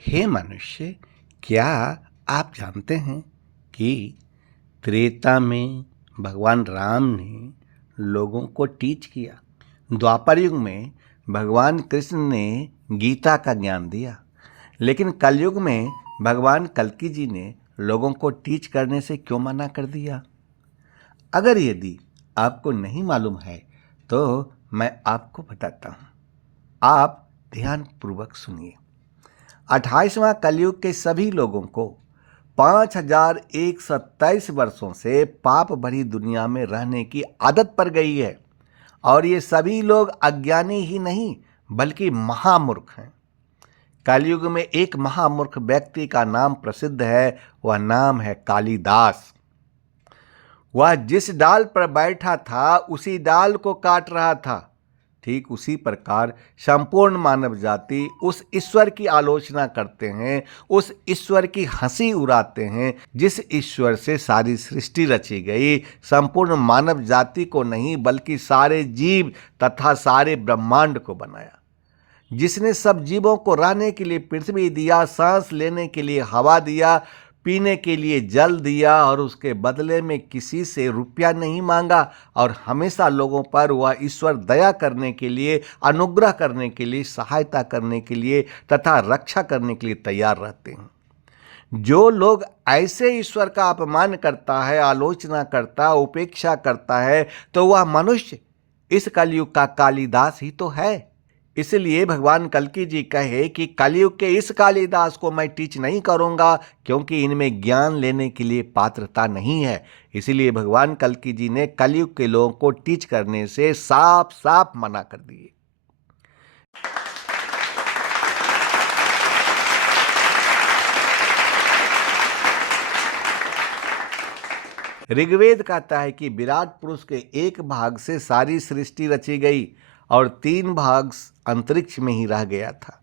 हे मनुष्य, क्या आप जानते हैं कि त्रेता में भगवान राम ने लोगों को टीच किया, द्वापर युग में भगवान कृष्ण ने गीता का ज्ञान दिया, लेकिन कलयुग में भगवान कल्कि जी ने लोगों को टीच करने से क्यों मना कर दिया? अगर यदि आपको नहीं मालूम है तो मैं आपको बताता हूँ, आप ध्यानपूर्वक सुनिए। 28वां कलयुग के सभी लोगों को 5127 वर्षों से पाप भरी दुनिया में रहने की आदत पड़ गई है और ये सभी लोग अज्ञानी ही नहीं बल्कि महामूर्ख हैं। कलयुग में एक महामूर्ख व्यक्ति का नाम प्रसिद्ध है, वह नाम है कालिदास। वह जिस डाल पर बैठा था उसी डाल को काट रहा था। ठीक उसी प्रकार संपूर्ण मानव जाति उस ईश्वर की आलोचना करते हैं, उस ईश्वर की हंसी उड़ाते हैं जिस ईश्वर से सारी सृष्टि रची गई। संपूर्ण मानव जाति को नहीं बल्कि सारे जीव तथा सारे ब्रह्मांड को बनाया। जिसने सब जीवों को रहने के लिए पृथ्वी दिया, सांस लेने के लिए हवा दिया, पीने के लिए जल दिया और उसके बदले में किसी से रुपया नहीं मांगा, और हमेशा लोगों पर वह ईश्वर दया करने के लिए, अनुग्रह करने के लिए, सहायता करने के लिए तथा रक्षा करने के लिए तैयार रहते हैं। जो लोग ऐसे ईश्वर का अपमान करता है, आलोचना करता, उपेक्षा करता है, तो वह मनुष्य इस कलयुग का कालिदास ही तो है। इसलिए भगवान कल्कि जी कहे कि कलयुग के इस कालिदास को मैं टीच नहीं करूंगा, क्योंकि इनमें ज्ञान लेने के लिए पात्रता नहीं है। इसलिए भगवान कल्कि जी ने कलयुग के लोगों को टीच करने से साफ साफ मना कर दिए। ऋग्वेद कहता है कि विराट पुरुष के एक भाग से सारी सृष्टि रची गई और 3 भाग अंतरिक्ष में ही रह गया था।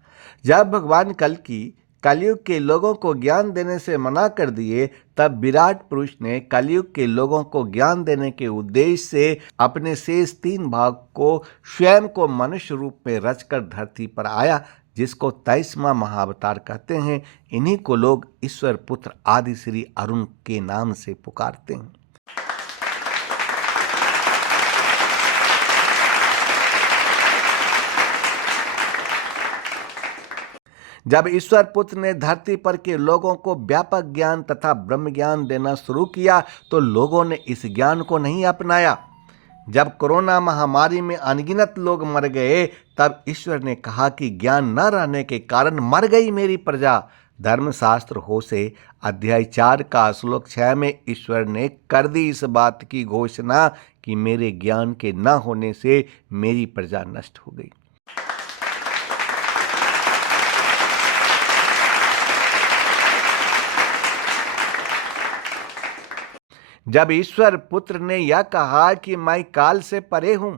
जब भगवान कल्कि कलयुग के लोगों को ज्ञान देने से मना कर दिए, तब विराट पुरुष ने कलयुग के लोगों को ज्ञान देने के उद्देश्य से अपने शेष 3 भाग को स्वयं को मनुष्य रूप में रचकर धरती पर आया, जिसको 23वां महाअवतार कहते हैं। इन्हीं को लोग ईश्वर पुत्र आदि श्री अरुण के नाम से पुकारते हैं। जब ईश्वर पुत्र ने धरती पर के लोगों को व्यापक ज्ञान तथा ब्रह्म ज्ञान देना शुरू किया, तो लोगों ने इस ज्ञान को नहीं अपनाया। जब कोरोना महामारी में अनगिनत लोग मर गए, तब ईश्वर ने कहा कि ज्ञान न रहने के कारण मर गई मेरी प्रजा। धर्मशास्त्र होशे अध्याय 4 का श्लोक 6 में ईश्वर ने कर दी इस बात की घोषणा कि मेरे ज्ञान के न होने से मेरी प्रजा नष्ट हो गई। जब ईश्वर पुत्र ने यह कहा कि मैं काल से परे हूं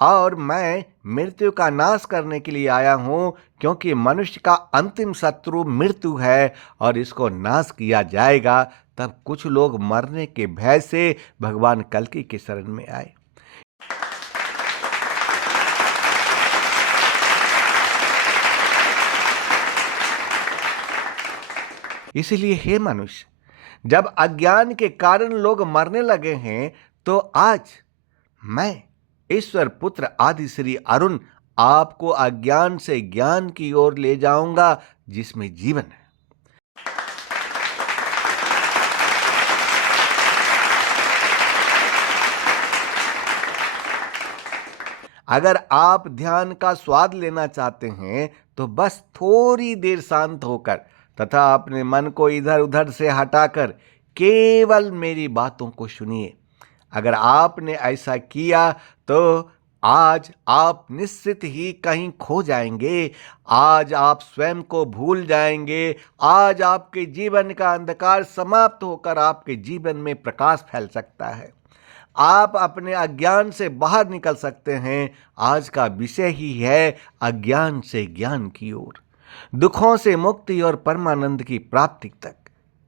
और मैं मृत्यु का नाश करने के लिए आया हूं, क्योंकि मनुष्य का अंतिम शत्रु मृत्यु है और इसको नाश किया जाएगा, तब कुछ लोग मरने के भय से भगवान कल्कि के शरण में आए। इसलिए हे मनुष्य, जब अज्ञान के कारण लोग मरने लगे हैं, तो आज मैं ईश्वर पुत्र आदि श्री अरुण आपको अज्ञान से ज्ञान की ओर ले जाऊंगा, जिसमें जीवन है। अगर आप ध्यान का स्वाद लेना चाहते हैं, तो बस थोड़ी देर शांत होकर तथा अपने मन को इधर उधर से हटाकर केवल मेरी बातों को सुनिए। अगर आपने ऐसा किया तो आज आप निश्चित ही कहीं खो जाएंगे। आज आप स्वयं को भूल जाएंगे। आज आपके जीवन का अंधकार समाप्त होकर आपके जीवन में प्रकाश फैल सकता है। आप अपने अज्ञान से बाहर निकल सकते हैं। आज का विषय ही है अज्ञान से ज्ञान की ओर, दुखों से मुक्ति और परमानंद की प्राप्ति तक।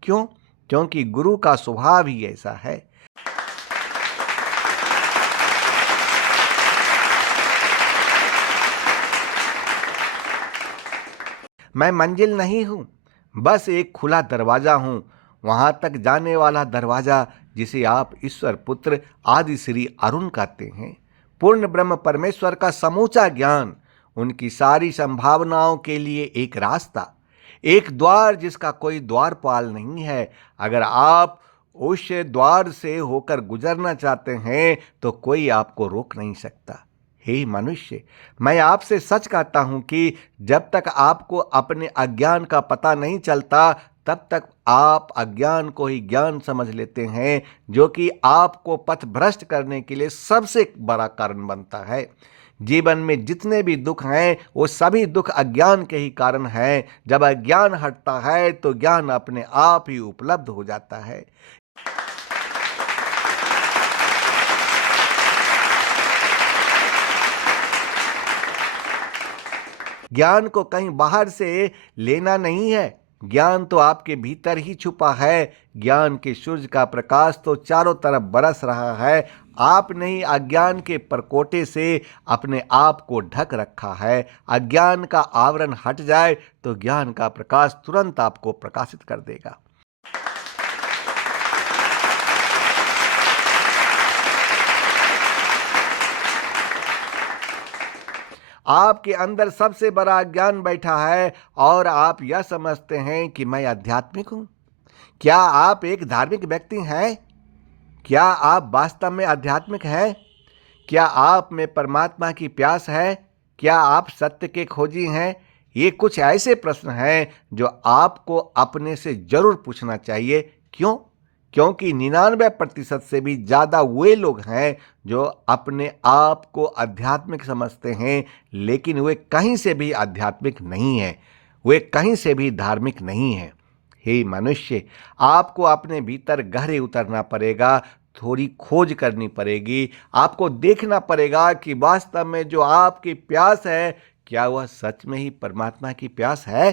क्यों? क्योंकि गुरु का स्वभाव ही ऐसा है। मैं मंजिल नहीं हूं, बस एक खुला दरवाजा हूं, वहां तक जाने वाला दरवाजा जिसे आप ईश्वर पुत्र आदि श्री अरुण कहते हैं। पूर्ण ब्रह्म परमेश्वर का समूचा ज्ञान, उनकी सारी संभावनाओं के लिए एक रास्ता, एक द्वार जिसका कोई द्वारपाल नहीं है। अगर आप उस द्वार से होकर गुजरना चाहते हैं तो कोई आपको रोक नहीं सकता। हे मनुष्य, मैं आपसे सच कहता हूं कि जब तक आपको अपने अज्ञान का पता नहीं चलता, तब तक आप अज्ञान को ही ज्ञान समझ लेते हैं, जो कि आपको पथ भ्रष्ट करने के लिए सबसे बड़ा कारण बनता है। जीवन में जितने भी दुख हैं, वो सभी दुख अज्ञान के ही कारण हैं। जब अज्ञान हटता है तो ज्ञान अपने आप ही उपलब्ध हो जाता है। ज्ञान को कहीं बाहर से लेना नहीं है, ज्ञान तो आपके भीतर ही छुपा है। ज्ञान के सूरज का प्रकाश तो चारों तरफ बरस रहा है। आपने ही अज्ञान के परकोटे से अपने आप को ढक रखा है। अज्ञान का आवरण हट जाए तो ज्ञान का प्रकाश तुरंत आपको प्रकाशित कर देगा। आपके अंदर सबसे बड़ा अज्ञान बैठा है और आप यह समझते हैं कि मैं आध्यात्मिक हूं। क्या आप एक धार्मिक व्यक्ति हैं? क्या आप वास्तव में आध्यात्मिक हैं? क्या आप में परमात्मा की प्यास है? क्या आप सत्य के खोजी हैं? ये कुछ ऐसे प्रश्न हैं जो आपको अपने से जरूर पूछना चाहिए। क्यों? क्योंकि 99% से भी ज़्यादा वे लोग हैं जो अपने आप को आध्यात्मिक समझते हैं, लेकिन वे कहीं से भी आध्यात्मिक नहीं हैं, वे कहीं से भी धार्मिक नहीं हैं। हे मनुष्य, आपको अपने भीतर गहरे उतरना पड़ेगा, थोड़ी खोज करनी पड़ेगी। आपको देखना पड़ेगा कि वास्तव में जो आपकी प्यास है, क्या वह सच में ही परमात्मा की प्यास है?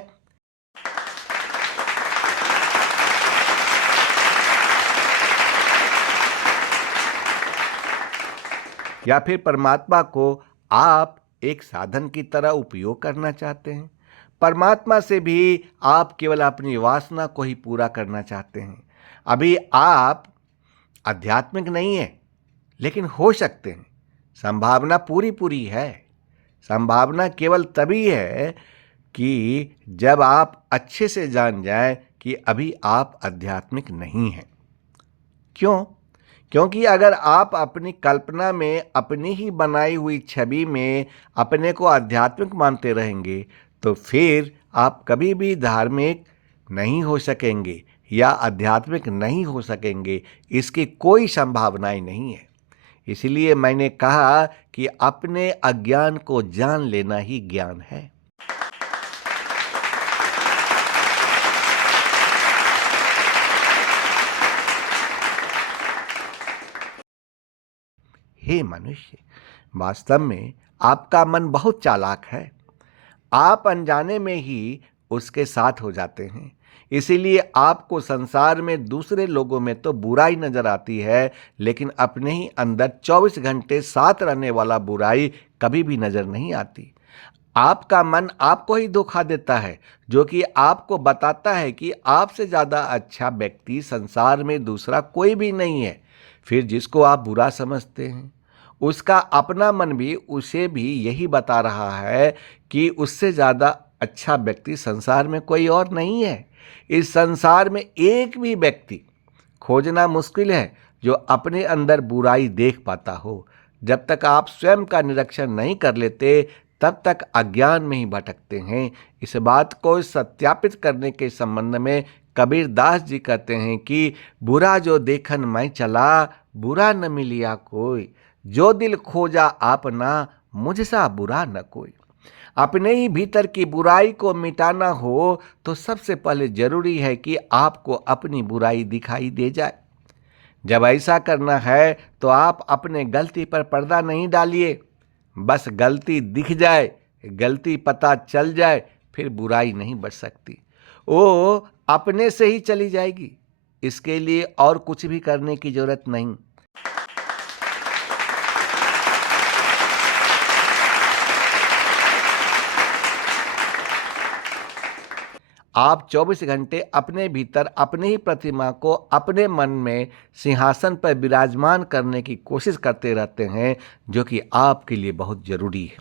या फिर परमात्मा को आप एक साधन की तरह उपयोग करना चाहते हैं? परमात्मा से भी आप केवल अपनी वासना को ही पूरा करना चाहते हैं। अभी आप आध्यात्मिक नहीं है, लेकिन हो सकते हैं। संभावना पूरी पूरी है। संभावना केवल तभी है कि जब आप अच्छे से जान जाएं कि अभी आप आध्यात्मिक नहीं हैं। क्यों? क्योंकि अगर आप अपनी कल्पना में, अपनी ही बनाई हुई छवि में अपने को आध्यात्मिक मानते रहेंगे, तो फिर आप कभी भी धार्मिक नहीं हो सकेंगे या आध्यात्मिक नहीं हो सकेंगे। इसकी कोई संभावनाएं नहीं है। इसलिए मैंने कहा कि अपने अज्ञान को जान लेना ही ज्ञान है। हे मनुष्य, वास्तव में आपका मन बहुत चालाक है। आप अनजाने में ही उसके साथ हो जाते हैं। इसीलिए आपको संसार में दूसरे लोगों में तो बुराई नजर आती है, लेकिन अपने ही अंदर 24 घंटे साथ रहने वाला बुराई कभी भी नजर नहीं आती। आपका मन आपको ही धोखा देता है, जो कि आपको बताता है कि आपसे ज़्यादा अच्छा व्यक्ति संसार में दूसरा कोई भी नहीं है। फिर जिसको आप बुरा समझते हैं, उसका अपना मन भी उसे भी यही बता रहा है कि उससे ज़्यादा अच्छा व्यक्ति संसार में कोई और नहीं है। इस संसार में एक भी व्यक्ति खोजना मुश्किल है जो अपने अंदर बुराई देख पाता हो। जब तक आप स्वयं का निरीक्षण नहीं कर लेते, तब तक अज्ञान में ही भटकते हैं। इस बात को सत्यापित करने के संबंध में कबीर दास जी कहते हैं कि बुरा जो देखन मैं चला, बुरा न मिलिया कोई, जो दिल खोजा आपना, मुझसा बुरा न कोई। अपने ही भीतर की बुराई को मिटाना हो तो सबसे पहले जरूरी है कि आपको अपनी बुराई दिखाई दे जाए। जब ऐसा करना है तो आप अपने गलती पर पर्दा नहीं डालिए। बस गलती दिख जाए, गलती पता चल जाए, फिर बुराई नहीं बच सकती। वो अपने से ही चली जाएगी। इसके लिए और कुछ भी करने की जरूरत नहीं। आप 24 घंटे अपने भीतर अपनी ही प्रतिमा को अपने मन में सिंहासन पर विराजमान करने की कोशिश करते रहते हैं, जो कि आपके लिए बहुत जरूरी है।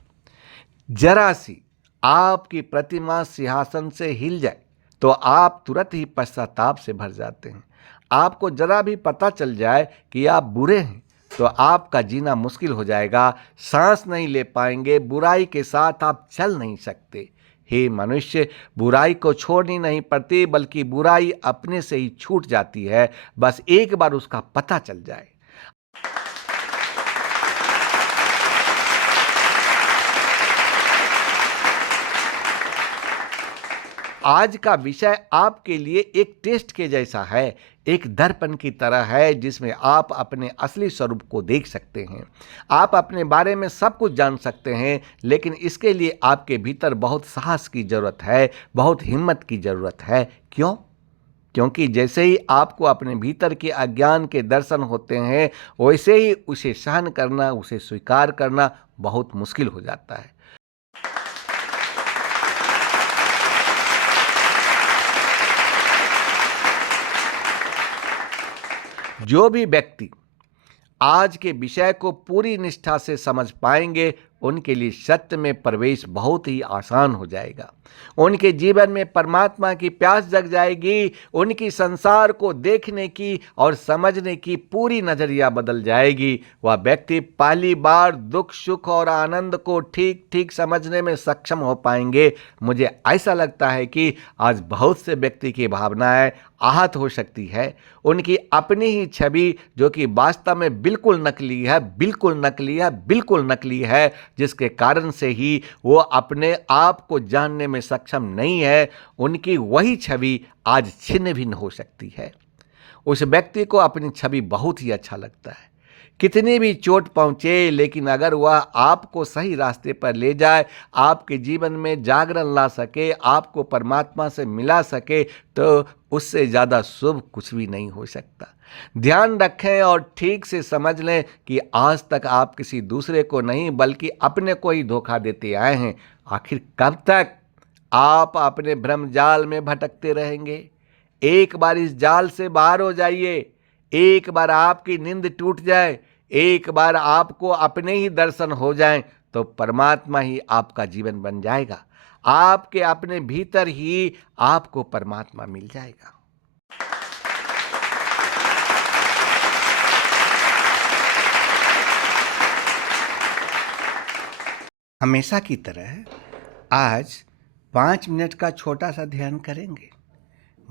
जरा सी आपकी प्रतिमा सिंहासन से हिल जाए तो आप तुरंत ही पश्चाताप से भर जाते हैं। आपको जरा भी पता चल जाए कि आप बुरे हैं तो आपका जीना मुश्किल हो जाएगा। सांस नहीं ले पाएंगे। बुराई के साथ आप चल नहीं सकते। हे मनुष्य, बुराई को छोड़नी नहीं पड़ती, बल्कि बुराई अपने से ही छूट जाती है। बस एक बार उसका पता चल जाए। आज का विषय आपके लिए एक टेस्ट के जैसा है, एक दर्पण की तरह है जिसमें आप अपने असली स्वरूप को देख सकते हैं। आप अपने बारे में सब कुछ जान सकते हैं, लेकिन इसके लिए आपके भीतर बहुत साहस की ज़रूरत है, बहुत हिम्मत की ज़रूरत है। क्यों? क्योंकि जैसे ही आपको अपने भीतर के अज्ञान के दर्शन होते हैं, वैसे ही उसे सहन करना, उसे स्वीकार करना बहुत मुश्किल हो जाता है। जो भी व्यक्ति आज के विषय को पूरी निष्ठा से समझ पाएंगे, उनके लिए सत्य में प्रवेश बहुत ही आसान हो जाएगा। उनके जीवन में परमात्मा की प्यास जग जाएगी, उनकी संसार को देखने की और समझने की पूरी नजरिया बदल जाएगी। वह व्यक्ति पहली बार दुख, सुख और आनंद को ठीक ठीक समझने में सक्षम हो पाएंगे। मुझे ऐसा लगता है कि आज बहुत से व्यक्ति की भावनाएं आहत हो सकती है। उनकी अपनी ही छवि, जो कि वास्तव में बिल्कुल नकली है, बिल्कुल नकली है, बिल्कुल नकली है, जिसके कारण से ही वो अपने आप को जानने में सक्षम नहीं है, उनकी वही छवि आज छिन्न भिन्न हो सकती है। उस व्यक्ति को अपनी छवि बहुत ही अच्छा लगता है, कितनी भी चोट पहुँचे, लेकिन अगर वह आपको सही रास्ते पर ले जाए, आपके जीवन में जागरण ला सके, आपको परमात्मा से मिला सके, तो उससे ज़्यादा शुभ कुछ भी नहीं हो सकता। ध्यान रखें और ठीक से समझ लें कि आज तक आप किसी दूसरे को नहीं बल्कि अपने को ही धोखा देते आए हैं। आखिर कब तक आप अपने भ्रम जाल में भटकते रहेंगे? एक बार इस जाल से बाहर हो जाइए। एक बार आपकी नींद टूट जाए, एक बार आपको अपने ही दर्शन हो जाएं, तो परमात्मा ही आपका जीवन बन जाएगा। आपके अपने भीतर ही आपको परमात्मा मिल जाएगा। हमेशा की तरह आज 5 मिनट का छोटा सा ध्यान करेंगे,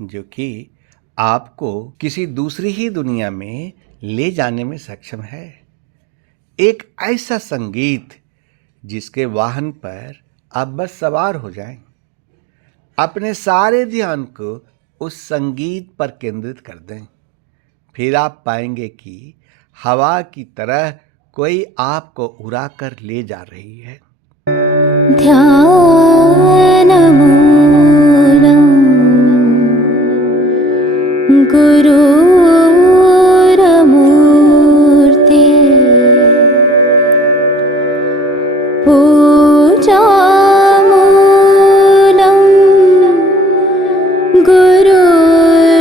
जो कि आपको किसी दूसरी ही दुनिया में ले जाने में सक्षम है। एक ऐसा संगीत जिसके वाहन पर आप बस सवार हो जाएं। अपने सारे ध्यान को उस संगीत पर केंद्रित कर दें। फिर आप पाएंगे कि हवा की तरह कोई आपको उड़ा कर ले जा रही है। ध्यानमूलम् गुरुरमूर्ते पूजामूलम् गुरुर्पदम्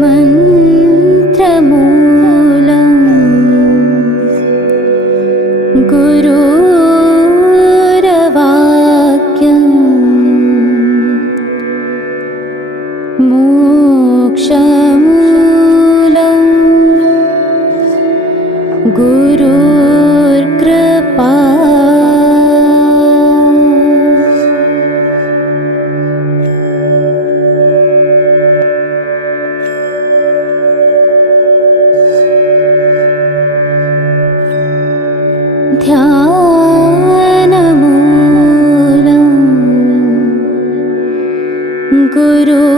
मन्त्रमूलम् गुरुरवाक्यम् मोक्षमूलम् गुरुर्कृपा। ध्यानमूलम् गुरुरमूर्ते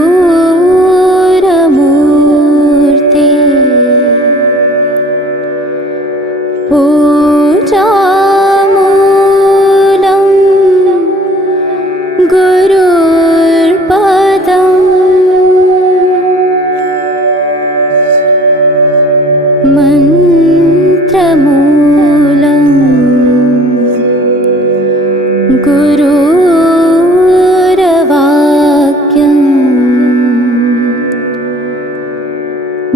पूजामूलम् गुरुर्पदम् मन्त्रमूलम् गुरुरवाक्यम्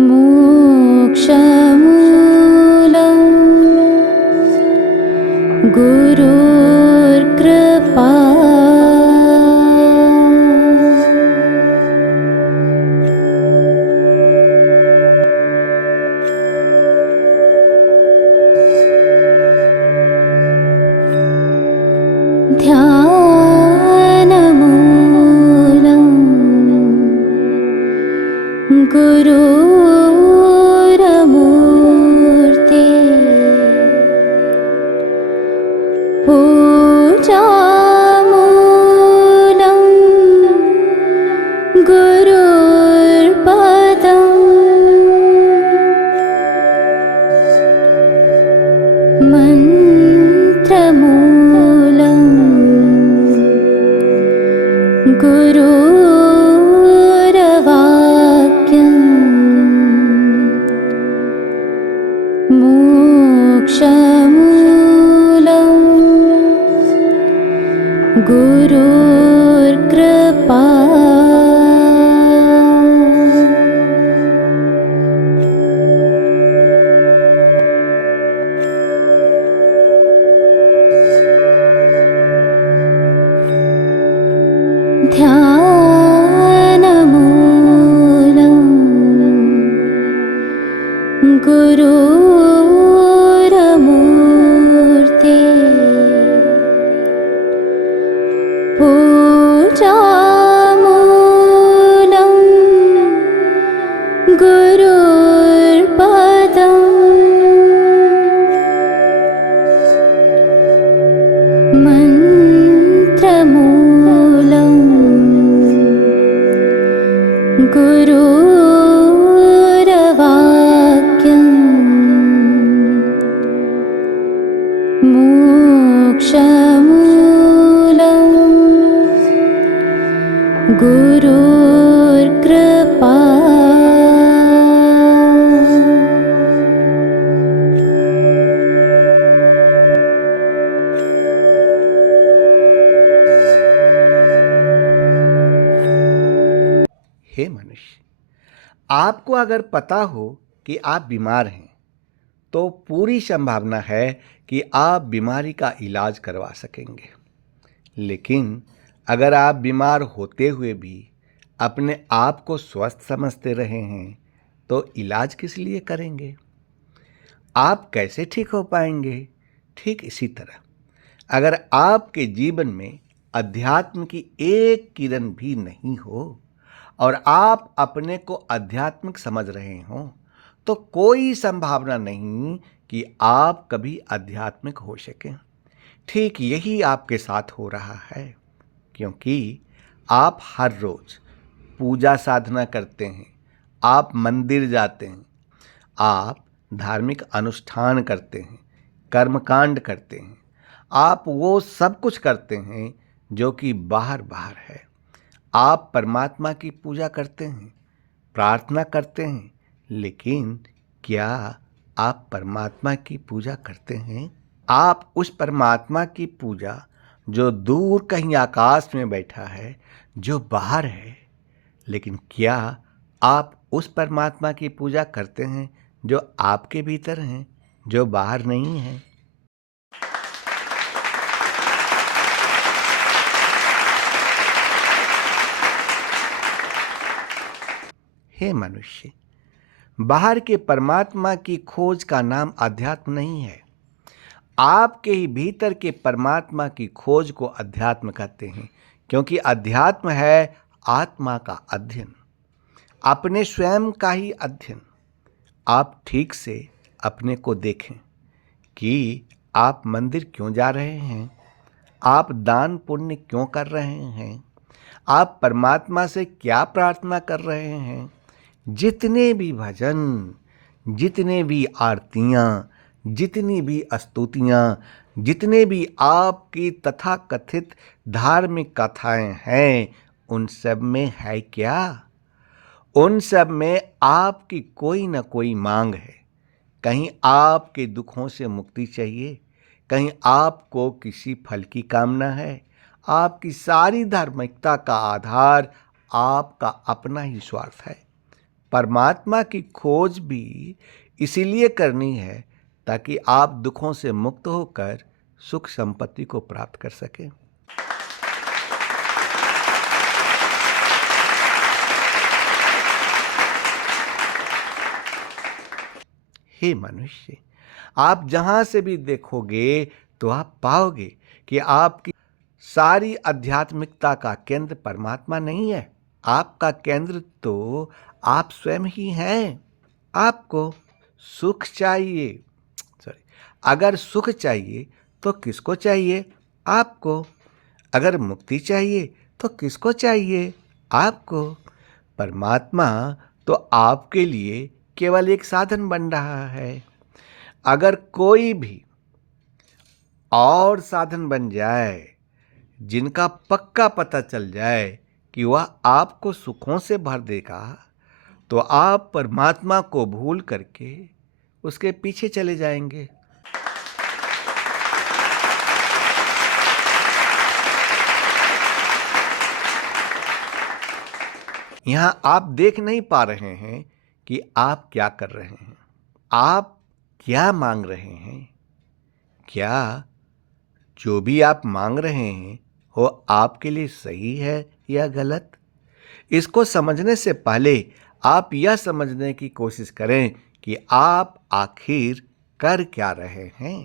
मोक्षमूलम् गुरुर्कृपा। ध्यानमूलम् गुरुरमूर्ते गुरुरमूर्ते पूजामूलं गुरुर्पदम् मन्त्रमूलं गुरुर्वाक्यम् मोक्षमूलं गुरुर्कृपा। हे मनुष्य, आपको अगर पता हो कि आप बीमार हैं तो पूरी संभावना है कि आप बीमारी का इलाज करवा सकेंगे। लेकिन अगर आप बीमार होते हुए भी अपने आप को स्वस्थ समझते रहे हैं तो इलाज किस लिए करेंगे? आप कैसे ठीक हो पाएंगे? ठीक इसी तरह अगर आपके जीवन में अध्यात्म की एक किरण भी नहीं हो और आप अपने को आध्यात्मिक समझ रहे हों तो कोई संभावना नहीं कि आप कभी आध्यात्मिक हो सकें। ठीक यही आपके साथ हो रहा है, क्योंकि आप हर रोज पूजा साधना करते हैं, आप मंदिर जाते हैं, आप धार्मिक अनुष्ठान करते हैं, कर्मकांड करते हैं, आप वो सब कुछ करते हैं जो कि बाहर बाहर है। आप परमात्मा की पूजा करते हैं, प्रार्थना करते हैं, लेकिन क्या आप परमात्मा की पूजा करते हैं? आप उस परमात्मा की पूजा जो दूर कहीं आकाश में बैठा है, जो बाहर है, लेकिन क्या आप उस परमात्मा की पूजा करते हैं जो आपके भीतर हैं, जो बाहर नहीं है? हे मनुष्य, बाहर के परमात्मा की खोज का नाम अध्यात्म नहीं है। आपके ही भीतर के परमात्मा की खोज को अध्यात्म कहते हैं, क्योंकि अध्यात्म है आत्मा का अध्ययन, अपने स्वयं का ही अध्ययन। आप ठीक से अपने को देखें कि आप मंदिर क्यों जा रहे हैं, आप दान पुण्य क्यों कर रहे हैं, आप परमात्मा से क्या प्रार्थना कर रहे हैं। जितने भी भजन, जितने भी आरतियाँ, जितनी भी स्तुतियाँ, जितने भी आपकी तथाकथित धार्मिक कथाएं हैं, उन सब में है क्या? उन सब में आपकी कोई न कोई मांग है। कहीं आपके दुखों से मुक्ति चाहिए, कहीं आपको किसी फल की कामना है। आपकी सारी धार्मिकता का आधार आपका अपना ही स्वार्थ है। परमात्मा की खोज भी इसीलिए करनी है ताकि आप दुखों से मुक्त होकर सुख संपत्ति को प्राप्त कर सकें। हे मनुष्य, आप जहां से भी देखोगे तो आप पाओगे कि आपकी सारी आध्यात्मिकता का केंद्र परमात्मा नहीं है। आपका केंद्र तो आप स्वयं ही हैं। आपको सुख चाहिए, अगर सुख चाहिए तो किसको चाहिए? आपको। अगर मुक्ति चाहिए तो किसको चाहिए? आपको। परमात्मा तो आपके लिए केवल एक साधन बन रहा है। अगर कोई भी और साधन बन जाए जिनका पक्का पता चल जाए कि वह आपको सुखों से भर देगा, तो आप परमात्मा को भूल करके उसके पीछे चले जाएंगे। यहां आप देख नहीं पा रहे हैं कि आप क्या कर रहे हैं, आप क्या मांग रहे हैं। क्या जो भी आप मांग रहे हैं वो आपके लिए सही है या गलत? इसको समझने से पहले आप यह समझने की कोशिश करें कि आप आखिर कर क्या रहे हैं।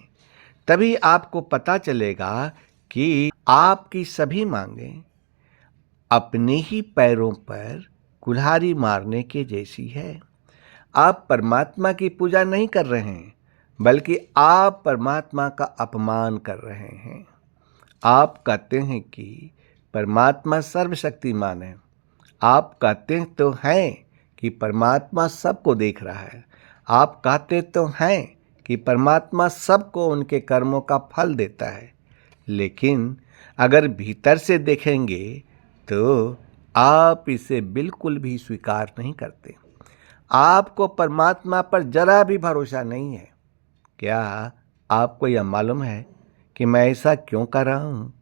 तभी आपको पता चलेगा कि आपकी सभी मांगें अपने ही पैरों पर कुल्हाड़ी मारने के जैसी है। आप परमात्मा की पूजा नहीं कर रहे हैं, बल्कि आप परमात्मा का अपमान कर रहे हैं। आप कहते हैं कि परमात्मा सर्वशक्तिमान है। आप कहते तो हैं कि परमात्मा सबको देख रहा है। आप कहते तो हैं कि परमात्मा सबको उनके कर्मों का फल देता है। लेकिन अगर भीतर से देखेंगे तो आप इसे बिल्कुल भी स्वीकार नहीं करते। आपको परमात्मा पर जरा भी भरोसा नहीं है। क्या आपको यह मालूम है कि मैं ऐसा क्यों कर रहा हूँ?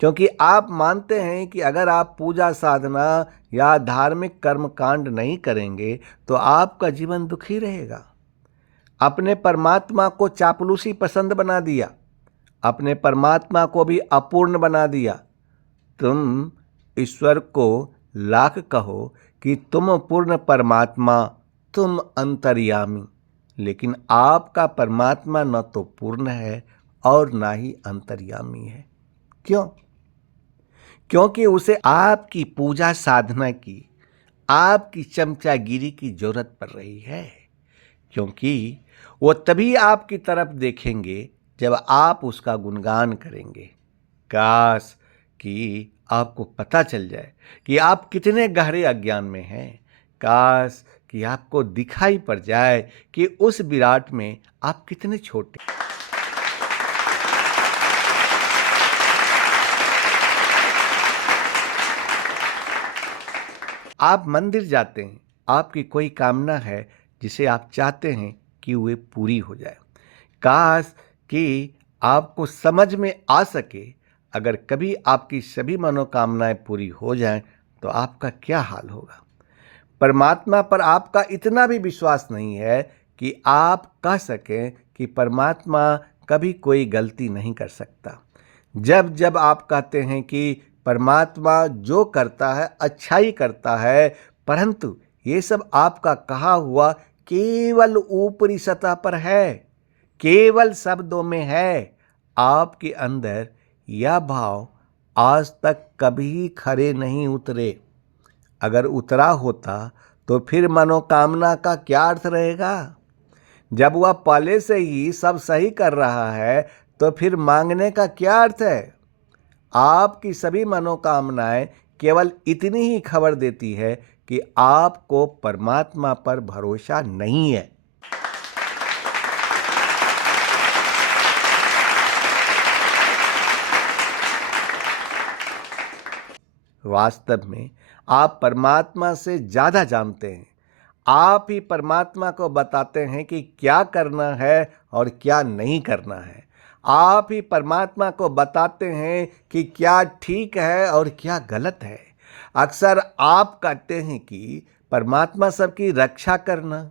क्योंकि आप मानते हैं कि अगर आप पूजा साधना या धार्मिक कर्मकांड नहीं करेंगे तो आपका जीवन दुखी रहेगा। अपने परमात्मा को चापलूसी पसंद बना दिया, अपने परमात्मा को भी अपूर्ण बना दिया। तुम ईश्वर को लाख कहो कि तुम पूर्ण परमात्मा, तुम अंतर्यामी, लेकिन आपका परमात्मा न तो पूर्ण है और ना ही अंतर्यामी है। क्यों? क्योंकि उसे आपकी पूजा साधना की, आपकी चमचागिरी की जरूरत पड़ रही है। क्योंकि वो तभी आपकी तरफ देखेंगे जब आप उसका गुणगान करेंगे। काश कि आपको पता चल जाए कि आप कितने गहरे अज्ञान में हैं। काश कि आपको दिखाई पड़ जाए कि उस विराट में आप कितने छोटे। आप मंदिर जाते हैं, आपकी कोई कामना है जिसे आप चाहते हैं कि वे पूरी हो जाए। काश कि आपको समझ में आ सके, अगर कभी आपकी सभी मनोकामनाएं पूरी हो जाएं तो आपका क्या हाल होगा। परमात्मा पर आपका इतना भी विश्वास नहीं है कि आप कह सकें कि परमात्मा कभी कोई गलती नहीं कर सकता। जब जब आप कहते हैं कि परमात्मा जो करता है अच्छा ही करता है, परंतु ये सब आपका कहा हुआ केवल ऊपरी सतह पर है, केवल शब्दों में है। आपके अंदर यह भाव आज तक कभी खरे नहीं उतरे। अगर उतरा होता तो फिर मनोकामना का क्या अर्थ रहेगा। जब वह पहले से ही सब सही कर रहा है तो फिर मांगने का क्या अर्थ है। आपकी सभी मनोकामनाएं केवल इतनी ही खबर देती है कि आपको परमात्मा पर भरोसा नहीं है। वास्तव में आप परमात्मा से ज़्यादा जानते हैं। आप ही परमात्मा को बताते हैं कि क्या करना है और क्या नहीं करना है। आप ही परमात्मा को बताते हैं कि क्या ठीक है और क्या गलत है। अक्सर आप कहते हैं कि परमात्मा सबकी रक्षा करना,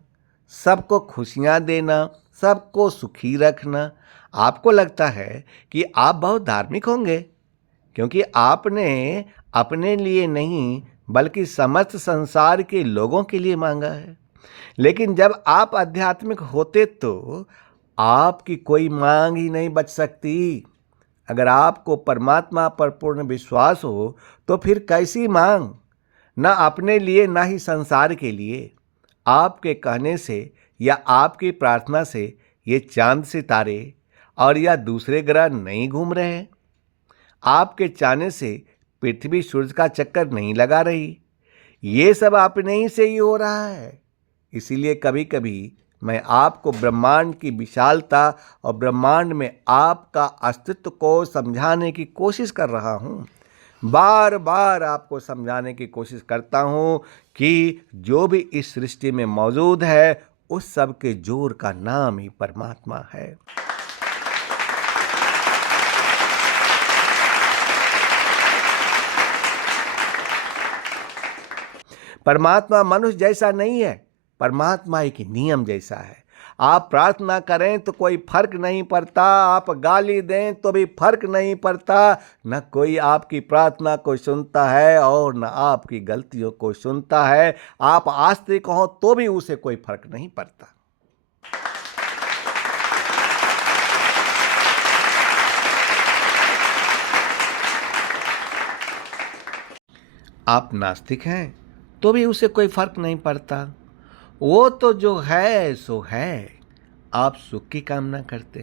सबको खुशियाँ देना, सबको सुखी रखना। आपको लगता है कि आप बहुत धार्मिक होंगे, क्योंकि आपने अपने लिए नहीं बल्कि समस्त संसार के लोगों के लिए मांगा है। लेकिन जब आप आध्यात्मिक होते तो आपकी कोई मांग ही नहीं बच सकती। अगर आपको परमात्मा पर पूर्ण विश्वास हो तो फिर कैसी मांग, ना अपने लिए ना ही संसार के लिए। आपके कहने से या आपकी प्रार्थना से ये चांद सितारे और या दूसरे ग्रह नहीं घूम रहे हैं। आपके चाहने से पृथ्वी सूरज का चक्कर नहीं लगा रही। ये सब अपने ही से ही हो रहा है। इसीलिए कभी कभी मैं आपको ब्रह्मांड की विशालता और ब्रह्मांड में आपका अस्तित्व को समझाने की कोशिश कर रहा हूँ। बार बार आपको समझाने की कोशिश करता हूँ कि जो भी इस सृष्टि में मौजूद है उस सब के जोर का नाम ही परमात्मा है। परमात्मा मनुष्य जैसा नहीं है। परमात्मा एक नियम जैसा है। आप प्रार्थना करें तो कोई फर्क नहीं पड़ता, आप गाली दें तो भी फर्क नहीं पड़ता। न कोई आपकी प्रार्थना को सुनता है और न आपकी गलतियों को सुनता है। आप आस्तिक हो तो भी उसे कोई फर्क नहीं पड़ता। आप नास्तिक हैं तो भी उसे कोई फर्क नहीं पड़ता। वो तो जो है सो है। आप सुख की कामना करते।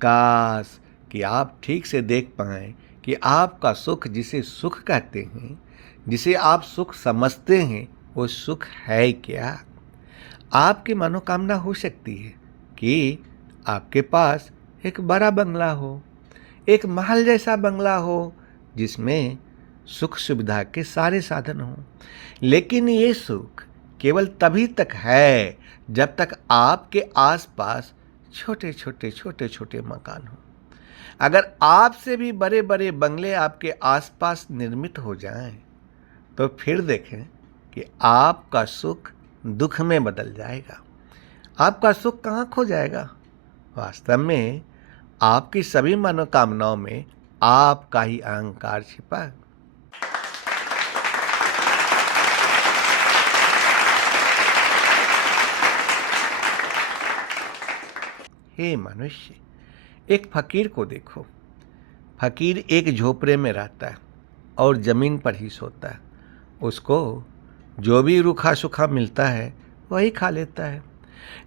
काश कि आप ठीक से देख पाएं कि आपका सुख जिसे सुख कहते हैं, जिसे आप सुख समझते हैं, वो सुख है क्या। आपकी मनोकामना हो सकती है कि आपके पास एक बड़ा बंगला हो, एक महल जैसा बंगला हो जिसमें सुख सुविधा के सारे साधन हों। लेकिन ये सुख केवल तभी तक है जब तक आपके आसपास छोटे छोटे मकान हों। अगर आपसे भी बड़े बड़े बंगले आपके आसपास निर्मित हो जाएं, तो फिर देखें कि आपका सुख दुख में बदल जाएगा। आपका सुख कहाँ खो जाएगा। वास्तव में आपकी सभी मनोकामनाओं में आपका ही अहंकार छिपा है। हे मनुष्य, एक फकीर को देखो। फकीर एक झोपड़े में रहता है और जमीन पर ही सोता है। उसको जो भी रूखा सूखा मिलता है वही खा लेता है,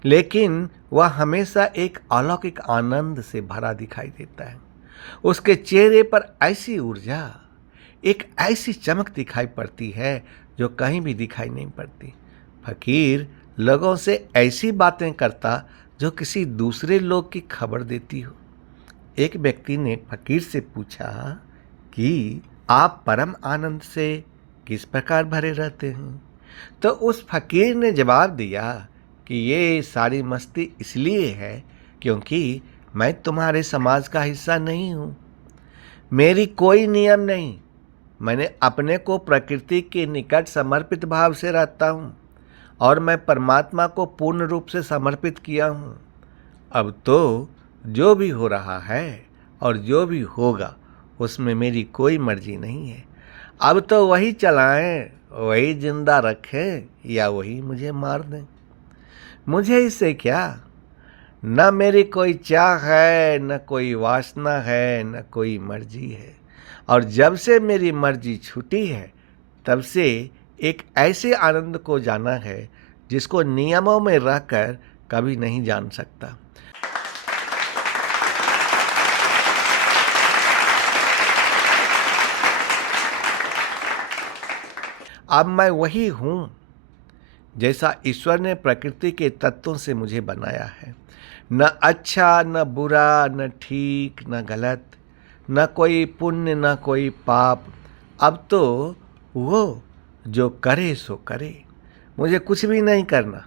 लेकिन वह हमेशा एक अलौकिक आनंद से भरा दिखाई देता है। उसके चेहरे पर ऐसी ऊर्जा, एक ऐसी चमक दिखाई पड़ती है जो कहीं भी दिखाई नहीं पड़ती। फकीर लोगों से ऐसी बातें करता जो किसी दूसरे लोग की खबर देती हो। एक व्यक्ति ने फकीर से पूछा कि आप परम आनंद से किस प्रकार भरे रहते हैं। तो उस फकीर ने जवाब दिया कि ये सारी मस्ती इसलिए है क्योंकि मैं तुम्हारे समाज का हिस्सा नहीं हूँ। मेरी कोई नियम नहीं। मैंने अपने को प्रकृति के निकट समर्पित भाव से रहता हूँ और मैं परमात्मा को पूर्ण रूप से समर्पित किया हूँ। अब तो जो भी हो रहा है और जो भी होगा उसमें मेरी कोई मर्जी नहीं है। अब तो वही चलाएं, वही जिंदा रखें या वही मुझे मार दें। मुझे इससे क्या। न मेरी कोई चाह है, न कोई वासना है, न कोई मर्जी है। और जब से मेरी मर्जी छूटी है तब से एक ऐसे आनंद को जाना है जिसको नियमों में रहकर कभी नहीं जान सकता। अब मैं वही हूँ जैसा ईश्वर ने प्रकृति के तत्वों से मुझे बनाया है। न अच्छा न बुरा, न ठीक न गलत, न कोई पुण्य न कोई पाप। अब तो वो जो करे सो करे, मुझे कुछ भी नहीं करना।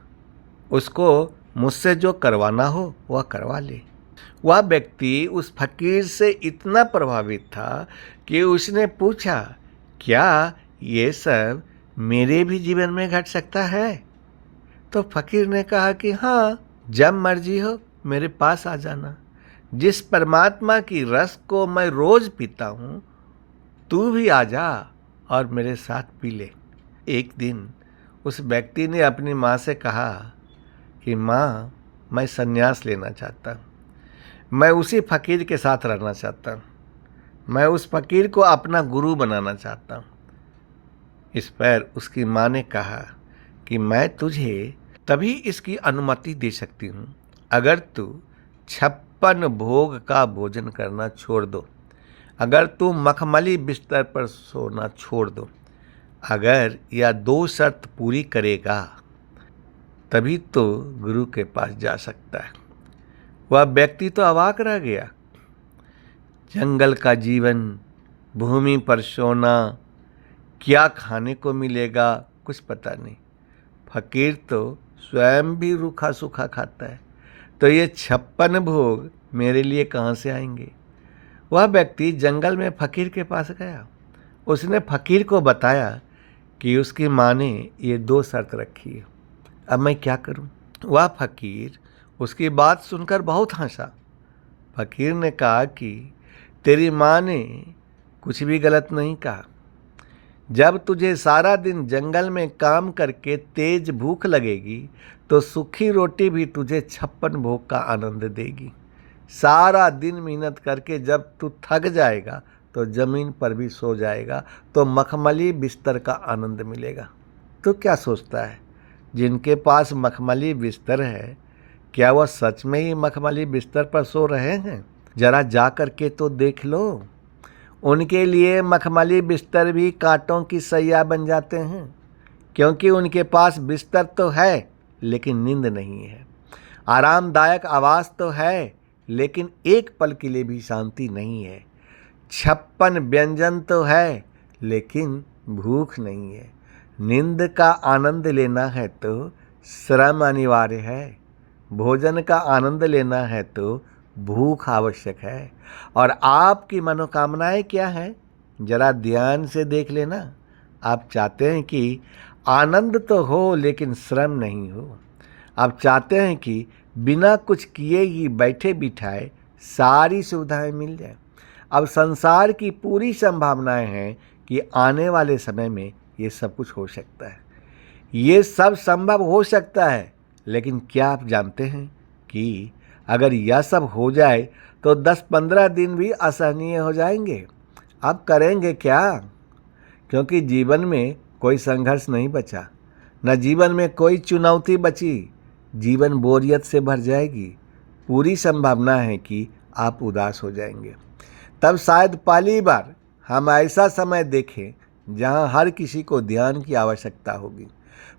उसको मुझसे जो करवाना हो वह करवा ले। वह व्यक्ति उस फकीर से इतना प्रभावित था कि उसने पूछा, क्या ये सब मेरे भी जीवन में घट सकता है। तो फकीर ने कहा कि हाँ, जब मर्जी हो मेरे पास आ जाना। जिस परमात्मा की रस को मैं रोज पीता हूँ, तू भी आ जा और मेरे साथ पी ले। एक दिन उस व्यक्ति ने अपनी माँ से कहा कि माँ, मैं संन्यास लेना चाहता हूँ। मैं उसी फकीर के साथ रहना चाहता हूँ। मैं उस फकीर को अपना गुरु बनाना चाहता हूँ। इस पर उसकी माँ ने कहा कि मैं तुझे तभी इसकी अनुमति दे सकती हूँ अगर तू 56 भोग का भोजन करना छोड़ दो, अगर तू मखमली बिस्तर पर सोना छोड़ दो, अगर यह 2 शर्त पूरी करेगा तभी तो गुरु के पास जा सकता है। वह व्यक्ति तो अवाक रह गया। जंगल का जीवन, भूमि पर सोना, क्या खाने को मिलेगा कुछ पता नहीं। फकीर तो स्वयं भी रूखा सूखा खाता है, तो ये 56 भोग मेरे लिए कहाँ से आएंगे। वह व्यक्ति जंगल में फकीर के पास गया। उसने फकीर को बताया कि उसकी माँ ने ये 2 शर्त रखी है, अब मैं क्या करूं। वह फकीर उसकी बात सुनकर बहुत हंसा। फकीर ने कहा कि तेरी माँ ने कुछ भी गलत नहीं कहा। जब तुझे सारा दिन जंगल में काम करके तेज भूख लगेगी तो सूखी रोटी भी तुझे 56 भोग का आनंद देगी। सारा दिन मेहनत करके जब तू थक जाएगा तो जमीन पर भी सो जाएगा तो मखमली बिस्तर का आनंद मिलेगा। तो क्या सोचता है, जिनके पास मखमली बिस्तर है क्या वह सच में ही मखमली बिस्तर पर सो रहे हैं? जरा जा कर के तो देख लो। उनके लिए मखमली बिस्तर भी कांटों की सैया बन जाते हैं, क्योंकि उनके पास बिस्तर तो है लेकिन नींद नहीं है। आरामदायक आवास तो है लेकिन एक पल के लिए भी शांति नहीं है। 56 व्यंजन तो है लेकिन भूख नहीं है। नींद का आनंद लेना है तो श्रम अनिवार्य है। भोजन का आनंद लेना है तो भूख आवश्यक है। और आपकी मनोकामनाएं क्या हैं, जरा ध्यान से देख लेना। आप चाहते हैं कि आनंद तो हो लेकिन श्रम नहीं हो। आप चाहते हैं कि बिना कुछ किए ही बैठे बिठाए सारी सुविधाएं मिल जाए। अब संसार की पूरी संभावनाएं हैं कि आने वाले समय में ये सब कुछ हो सकता है। ये सब संभव हो सकता है, लेकिन क्या आप जानते हैं कि अगर यह सब हो जाए तो 10-15 दिन भी असहनीय हो जाएंगे। अब करेंगे क्या? क्योंकि जीवन में कोई संघर्ष नहीं बचा, न जीवन में कोई चुनौती बची। जीवन बोरियत से भर जाएगी। पूरी संभावना है कि आप उदास हो जाएंगे। तब शायद पहली बार हम ऐसा समय देखें जहां हर किसी को ध्यान की आवश्यकता होगी।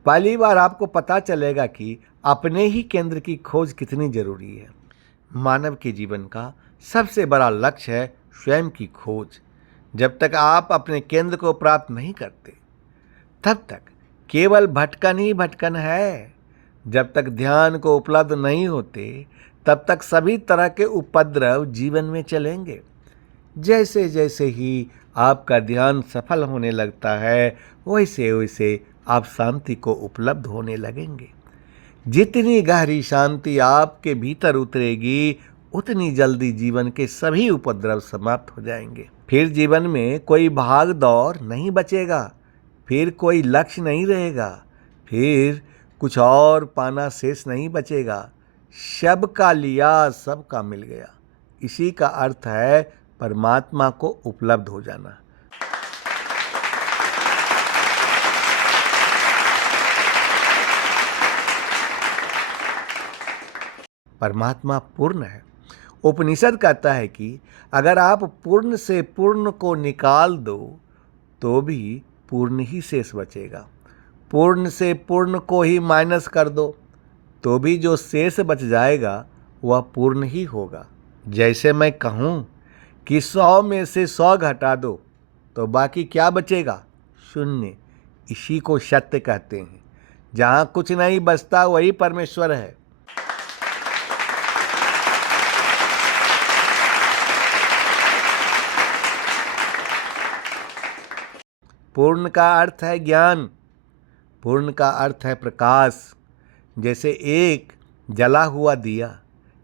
पहली बार आपको पता चलेगा कि अपने ही केंद्र की खोज कितनी जरूरी है। मानव के जीवन का सबसे बड़ा लक्ष्य है स्वयं की खोज। जब तक आप अपने केंद्र को प्राप्त नहीं करते तब तक केवल भटकन ही भटकन है। जब तक ध्यान को उपलब्ध नहीं होते तब तक सभी तरह के उपद्रव जीवन में चलेंगे। जैसे जैसे ही आपका ध्यान सफल होने लगता है वैसे वैसे आप शांति को उपलब्ध होने लगेंगे। जितनी गहरी शांति आपके भीतर उतरेगी उतनी जल्दी जीवन के सभी उपद्रव समाप्त हो जाएंगे। फिर जीवन में कोई भाग दौड़ नहीं बचेगा, फिर कोई लक्ष्य नहीं रहेगा, फिर कुछ और पाना शेष नहीं बचेगा। सबका लिया सबका मिल गया। इसी का अर्थ है परमात्मा को उपलब्ध हो जाना। परमात्मा पूर्ण है। उपनिषद कहता है कि अगर आप पूर्ण से पूर्ण को निकाल दो तो भी पूर्ण ही शेष बचेगा। पूर्ण से पूर्ण को ही माइनस कर दो तो भी जो शेष बच जाएगा वह पूर्ण ही होगा। जैसे मैं कहूँ कि 100 में से 100 घटा दो तो बाकी क्या बचेगा? शून्य। इसी को सत्य कहते हैं। जहाँ कुछ नहीं बचता वही परमेश्वर है। पूर्ण का अर्थ है ज्ञान। पूर्ण का अर्थ है प्रकाश। जैसे एक जला हुआ दिया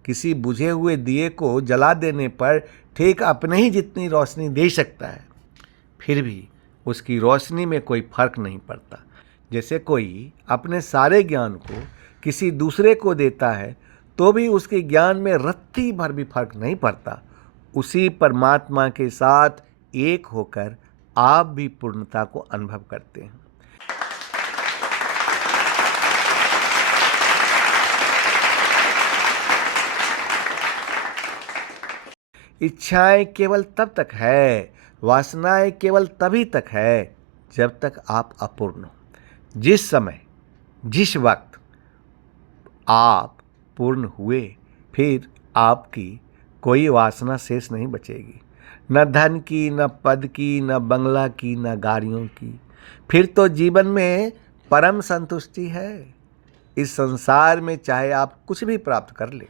किसी बुझे हुए दिए को जला देने पर ठीक अपने ही जितनी रोशनी दे सकता है, फिर भी उसकी रोशनी में कोई फर्क नहीं पड़ता। जैसे कोई अपने सारे ज्ञान को किसी दूसरे को देता है तो भी उसके ज्ञान में रत्ती भर भी फर्क नहीं पड़ता। उसी परमात्मा के साथ एक होकर आप भी पूर्णता को अनुभव करते हैं। इच्छाएं केवल तब तक है, वासनाएं केवल तभी तक है जब तक आप अपूर्ण हो। जिस समय जिस वक्त आप पूर्ण हुए फिर आपकी कोई वासना शेष नहीं बचेगी। न धन की, न पद की, न बंगला की, न गाड़ियों की। फिर तो जीवन में परम संतुष्टि है। इस संसार में चाहे आप कुछ भी प्राप्त कर ले,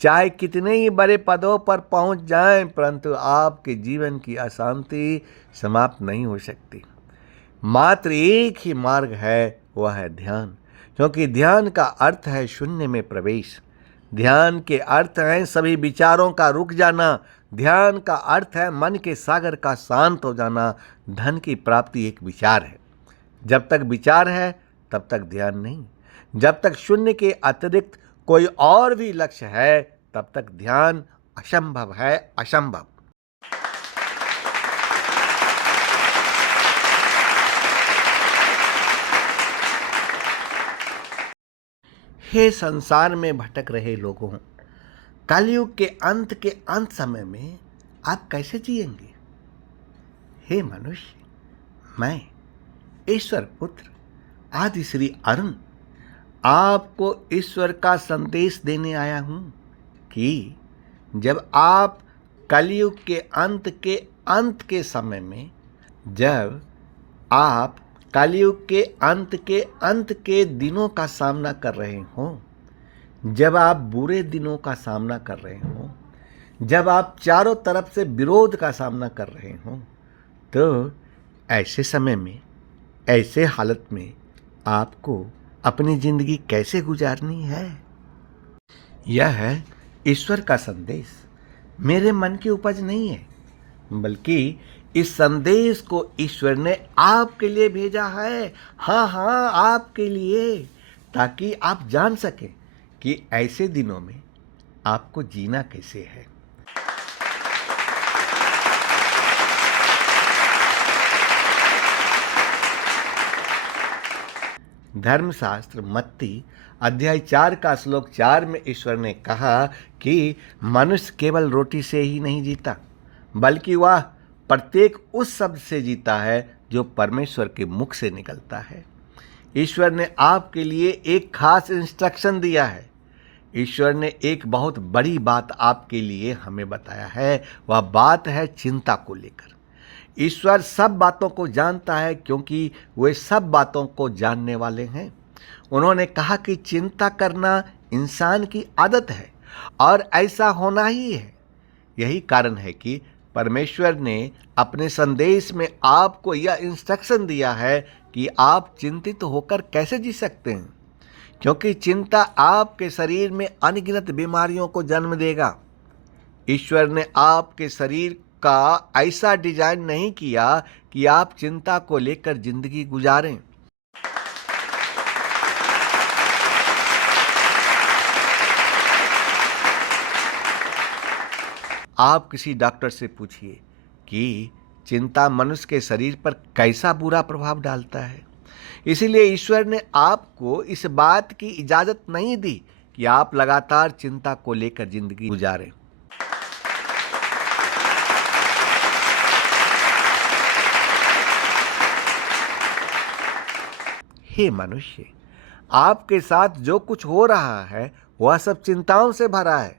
चाहे कितने ही बड़े पदों पर पहुंच जाएं, परंतु आपके जीवन की अशांति समाप्त नहीं हो सकती। मात्र एक ही मार्ग है, वह है ध्यान। क्योंकि ध्यान का अर्थ है शून्य में प्रवेश। ध्यान के अर्थ हैं सभी विचारों का रुक जाना। ध्यान का अर्थ है मन के सागर का शांत हो जाना। धन की प्राप्ति एक विचार है। जब तक विचार है तब तक ध्यान नहीं। जब तक शून्य के अतिरिक्त कोई और भी लक्ष्य है तब तक ध्यान असंभव है, असंभव। हे संसार में भटक रहे लोगों, कलयुग के अंत समय में आप कैसे जिएंगे? हे मनुष्य, मैं ईश्वर पुत्र आदि श्री अरुण आपको ईश्वर का संदेश देने आया हूं कि जब आप कलयुग के अंत के समय में, जब आप कलयुग के अंत के दिनों का सामना कर रहे हो, जब आप बुरे दिनों का सामना कर रहे हो, जब आप चारों तरफ से विरोध का सामना कर रहे हो, तो ऐसे समय में, ऐसे हालत में आपको अपनी जिंदगी कैसे गुजारनी है? यह है ईश्वर का संदेश, मेरे मन की उपज नहीं है, बल्कि इस संदेश को ईश्वर ने आपके लिए भेजा है। हाँ, आपके लिए, ताकि आप जान सकें कि ऐसे दिनों में आपको जीना कैसे है। धर्मशास्त्र मत्ती अध्याय 4 का श्लोक 4 में ईश्वर ने कहा कि मनुष्य केवल रोटी से ही नहीं जीता, बल्कि वह प्रत्येक उस शब्द से जीता है जो परमेश्वर के मुख से निकलता है। ईश्वर ने आपके लिए एक खास इंस्ट्रक्शन दिया है। ईश्वर ने एक बहुत बड़ी बात आपके लिए हमें बताया है। वह बात है चिंता को लेकर। ईश्वर सब बातों को जानता है, क्योंकि वे सब बातों को जानने वाले हैं। उन्होंने कहा कि चिंता करना इंसान की आदत है और ऐसा होना ही है। यही कारण है कि परमेश्वर ने अपने संदेश में आपको यह इंस्ट्रक्शन दिया है कि आप चिंतित होकर कैसे जी सकते हैं, क्योंकि चिंता आपके शरीर में अनगिनत बीमारियों को जन्म देगा। ईश्वर ने आपके शरीर का ऐसा डिजाइन नहीं किया कि आप चिंता को लेकर जिंदगी गुजारें। आप किसी डॉक्टर से पूछिए कि चिंता मनुष्य के शरीर पर कैसा बुरा प्रभाव डालता है। इसीलिए ईश्वर ने आपको इस बात की इजाजत नहीं दी कि आप लगातार चिंता को लेकर जिंदगी गुजारें। हे मनुष्य, आपके साथ जो कुछ हो रहा है वह सब चिंताओं से भरा है।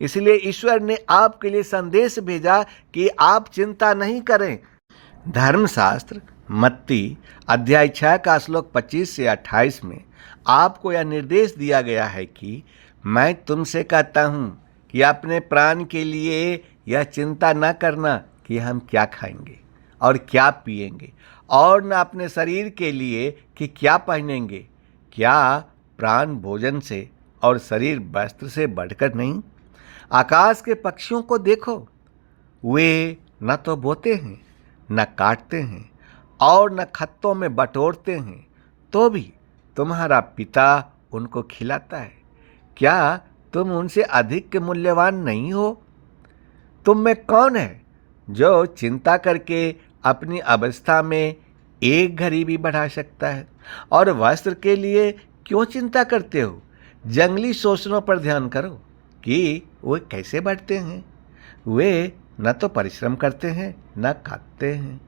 इसलिए ईश्वर ने आपके लिए संदेश भेजा कि आप चिंता नहीं करें। धर्मशास्त्र मत्ती अध्याय 6 का श्लोक 25 से 28 में आपको यह निर्देश दिया गया है कि मैं तुमसे कहता हूँ कि अपने प्राण के लिए यह चिंता न करना कि हम क्या खाएंगे और क्या पिएंगे, और न अपने शरीर के लिए कि क्या पहनेंगे। क्या प्राण भोजन से और शरीर वस्त्र से बढ़कर नहीं? आकाश के पक्षियों को देखो, वे न तो बोते हैं, न काटते हैं और न खत्तों में बटोरते हैं, तो भी तुम्हारा पिता उनको खिलाता है। क्या तुम उनसे अधिक मूल्यवान नहीं हो? तुम में कौन है जो चिंता करके अपनी अवस्था में एक घड़ी भी बढ़ा सकता है? और वस्त्र के लिए क्यों चिंता करते हो? जंगली शोषणों पर ध्यान करो कि वे कैसे बढ़ते हैं। वे न तो परिश्रम करते हैं न खाते हैं,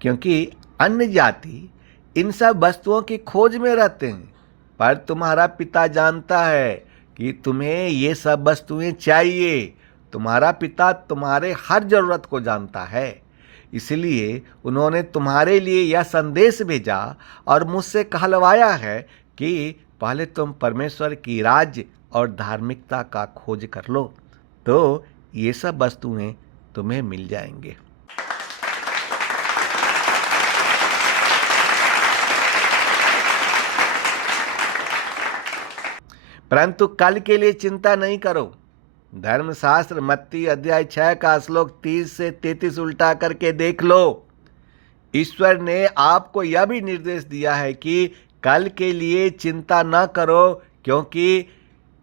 क्योंकि अन्य जाति इन सब वस्तुओं की खोज में रहते हैं। पर तुम्हारा पिता जानता है कि तुम्हें ये सब वस्तुएं चाहिए। तुम्हारा पिता तुम्हारे हर जरूरत को जानता है। इसलिए उन्होंने तुम्हारे लिए यह संदेश भेजा और मुझसे कहलवाया है कि पहले तुम परमेश्वर की राज्य और धार्मिकता का खोज कर लो, तो ये सब वस्तुएं तुम्हें मिल जाएंगे। परंतु कल के लिए चिंता नहीं करो। धर्मशास्त्र मत्ती अध्याय 6 का श्लोक 30 से 33 उल्टा करके देख लो। ईश्वर ने आपको यह भी निर्देश दिया है कि कल के लिए चिंता न करो, क्योंकि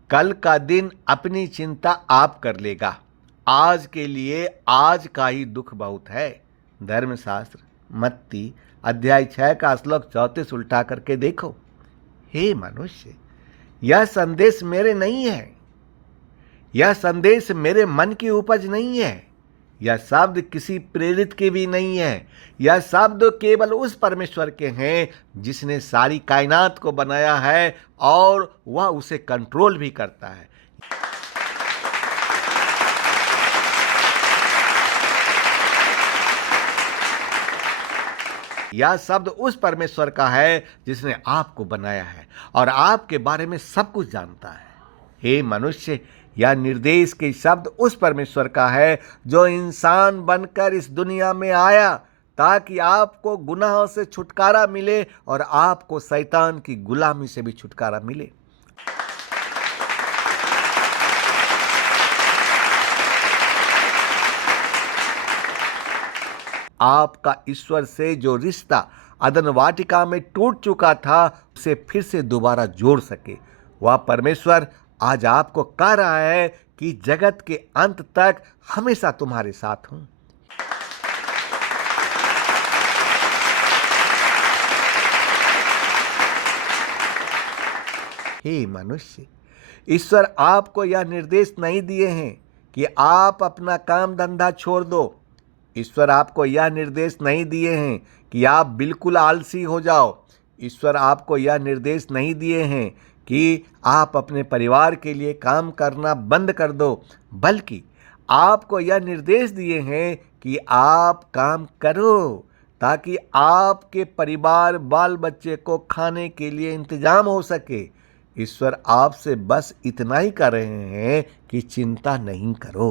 कल का दिन अपनी चिंता आप कर लेगा। आज के लिए आज का ही दुख बहुत है। धर्मशास्त्र मत्ती अध्याय 6 का श्लोक 34 उल्टा करके देखो। हे मनुष्य, यह संदेश मेरे नहीं है, यह संदेश मेरे मन की उपज नहीं है, यह शब्द किसी प्रेरित के भी नहीं है, यह शब्द केवल उस परमेश्वर के हैं जिसने सारी कायनात को बनाया है और वह उसे कंट्रोल भी करता है। यह शब्द उस परमेश्वर का है जिसने आपको बनाया है और आपके बारे में सब कुछ जानता है। हे मनुष्य, यह निर्देश के शब्द उस परमेश्वर का है जो इंसान बनकर इस दुनिया में आया ताकि आपको गुनाहों से छुटकारा मिले और आपको शैतान की गुलामी से भी छुटकारा मिले। आपका ईश्वर से जो रिश्ता अदन वाटिका में टूट चुका था, उसे फिर से दोबारा जोड़ सके, वह परमेश्वर आज आपको कह रहा है कि जगत के अंत तक हमेशा तुम्हारे साथ हूं। हे मनुष्य, ईश्वर आपको यह निर्देश नहीं दिए हैं कि आप अपना काम धंधा छोड़ दो। ईश्वर आपको यह निर्देश नहीं दिए हैं कि आप बिल्कुल आलसी हो जाओ। ईश्वर आपको यह निर्देश नहीं दिए हैं कि आप अपने परिवार के लिए काम करना बंद कर दो, बल्कि आपको यह निर्देश दिए हैं कि आप काम करो ताकि आपके परिवार बाल बच्चे को खाने के लिए इंतजाम हो सके। ईश्वर आपसे बस इतना ही कह रहे हैं कि चिंता नहीं करो।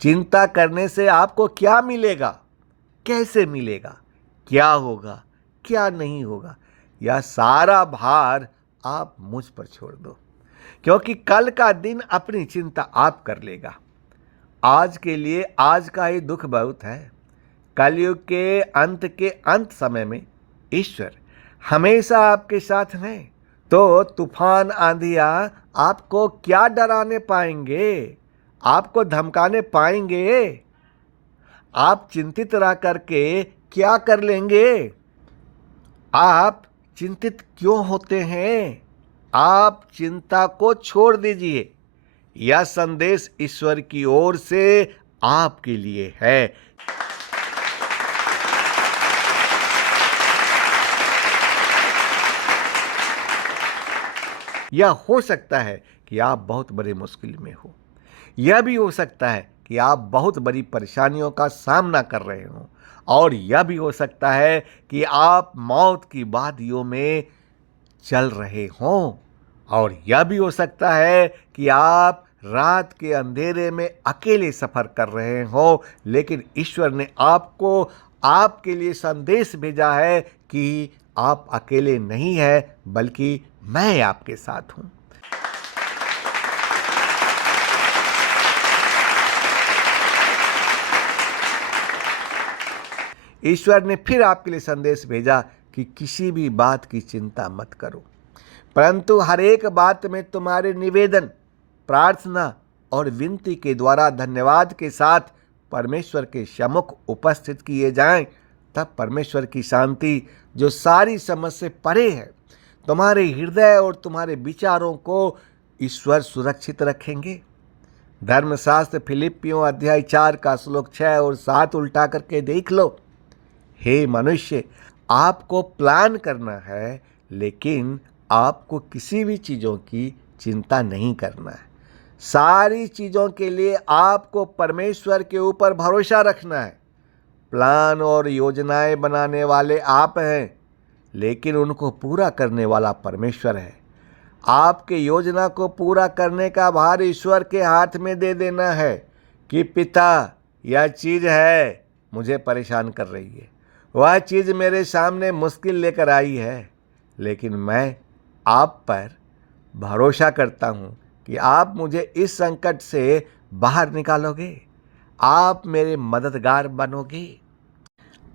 चिंता करने से आपको क्या मिलेगा, कैसे मिलेगा, क्या होगा, क्या नहीं होगा, यह सारा भार आप मुझ पर छोड़ दो, क्योंकि कल का दिन अपनी चिंता आप कर लेगा। आज के लिए आज का ही दुख बहुत है। कलयुग के अंत समय में ईश्वर हमेशा आपके साथ हैं, तो तूफान आंधिया आपको क्या डराने पाएंगे, आपको धमकाने पाएंगे? आप चिंतित रह करके क्या कर लेंगे? आप चिंतित क्यों होते हैं? आप चिंता को छोड़ दीजिए। यह संदेश ईश्वर की ओर से आपके लिए है। यह हो सकता है कि आप बहुत बड़ी मुश्किल में हो, यह भी हो सकता है कि आप बहुत बड़ी परेशानियों का सामना कर रहे हो, और यह भी हो सकता है कि आप मौत की वादियों में चल रहे हों, और यह भी हो सकता है कि आप रात के अंधेरे में अकेले सफ़र कर रहे हों, लेकिन ईश्वर ने आपको आपके लिए संदेश भेजा है कि आप अकेले नहीं हैं, बल्कि मैं आपके साथ हूँ। ईश्वर ने फिर आपके लिए संदेश भेजा कि किसी भी बात की चिंता मत करो, परंतु हर एक बात में तुम्हारे निवेदन, प्रार्थना और विनती के द्वारा धन्यवाद के साथ परमेश्वर के सम्मुख उपस्थित किए जाएं। तब परमेश्वर की शांति, जो सारी समझ से परे है, तुम्हारे हृदय और तुम्हारे विचारों को ईश्वर सुरक्षित रखेंगे। धर्मशास्त्र फिलिपियों अध्याय 4 का श्लोक 6 और 7 उल्टा करके देख लो। हे मनुष्य, आपको प्लान करना है, लेकिन आपको किसी भी चीज़ों की चिंता नहीं करना है। सारी चीज़ों के लिए आपको परमेश्वर के ऊपर भरोसा रखना है। प्लान और योजनाएं बनाने वाले आप हैं, लेकिन उनको पूरा करने वाला परमेश्वर है। आपके योजना को पूरा करने का भार ईश्वर के हाथ में दे देना है कि पिता, यह चीज़ है, मुझे परेशान कर रही है, वह चीज़ मेरे सामने मुश्किल लेकर आई है, लेकिन मैं आप पर भरोसा करता हूँ कि आप मुझे इस संकट से बाहर निकालोगे, आप मेरे मददगार बनोगे।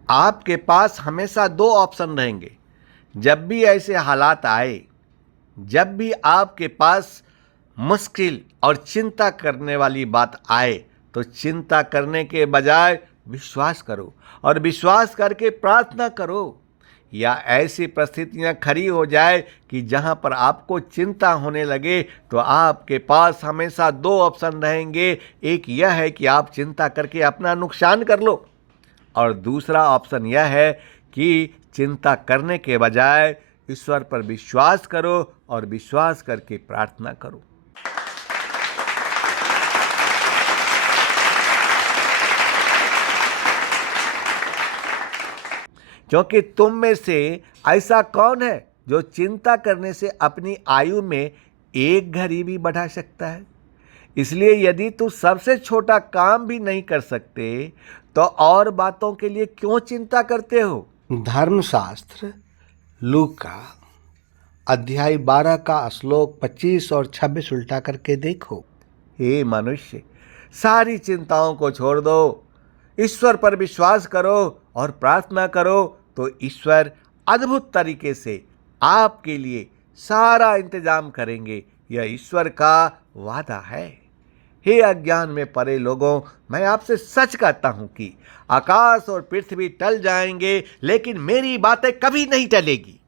आपके पास हमेशा दो ऑप्शन रहेंगे। जब भी ऐसे हालात आए, जब भी आपके पास मुश्किल और चिंता करने वाली बात आए, तो चिंता करने के बजाय विश्वास करो और विश्वास करके प्रार्थना करो। या ऐसी परिस्थितियां खड़ी हो जाए कि जहां पर आपको चिंता होने लगे, तो आपके पास हमेशा दो ऑप्शन रहेंगे। एक यह है कि आप चिंता करके अपना नुकसान कर लो, और दूसरा ऑप्शन यह है कि चिंता करने के बजाय ईश्वर पर विश्वास करो और विश्वास करके प्रार्थना करो। क्योंकि तुम में से ऐसा कौन है जो चिंता करने से अपनी आयु में एक घड़ी भी बढ़ा सकता है? इसलिए यदि तू सबसे छोटा काम भी नहीं कर सकते, तो और बातों के लिए क्यों चिंता करते हो? धर्मशास्त्र लूका अध्याय 12 का श्लोक 25 और 26 उल्टा करके देखो। हे मनुष्य, सारी चिंताओं को छोड़ दो, ईश्वर पर विश्वास करो और प्रार्थना करो, तो ईश्वर अद्भुत तरीके से आपके लिए सारा इंतजाम करेंगे। यह ईश्वर का वादा है। हे अज्ञान में पड़े लोगों, मैं आपसे सच कहता हूं कि आकाश और पृथ्वी टल जाएंगे, लेकिन मेरी बातें कभी नहीं टलेगी।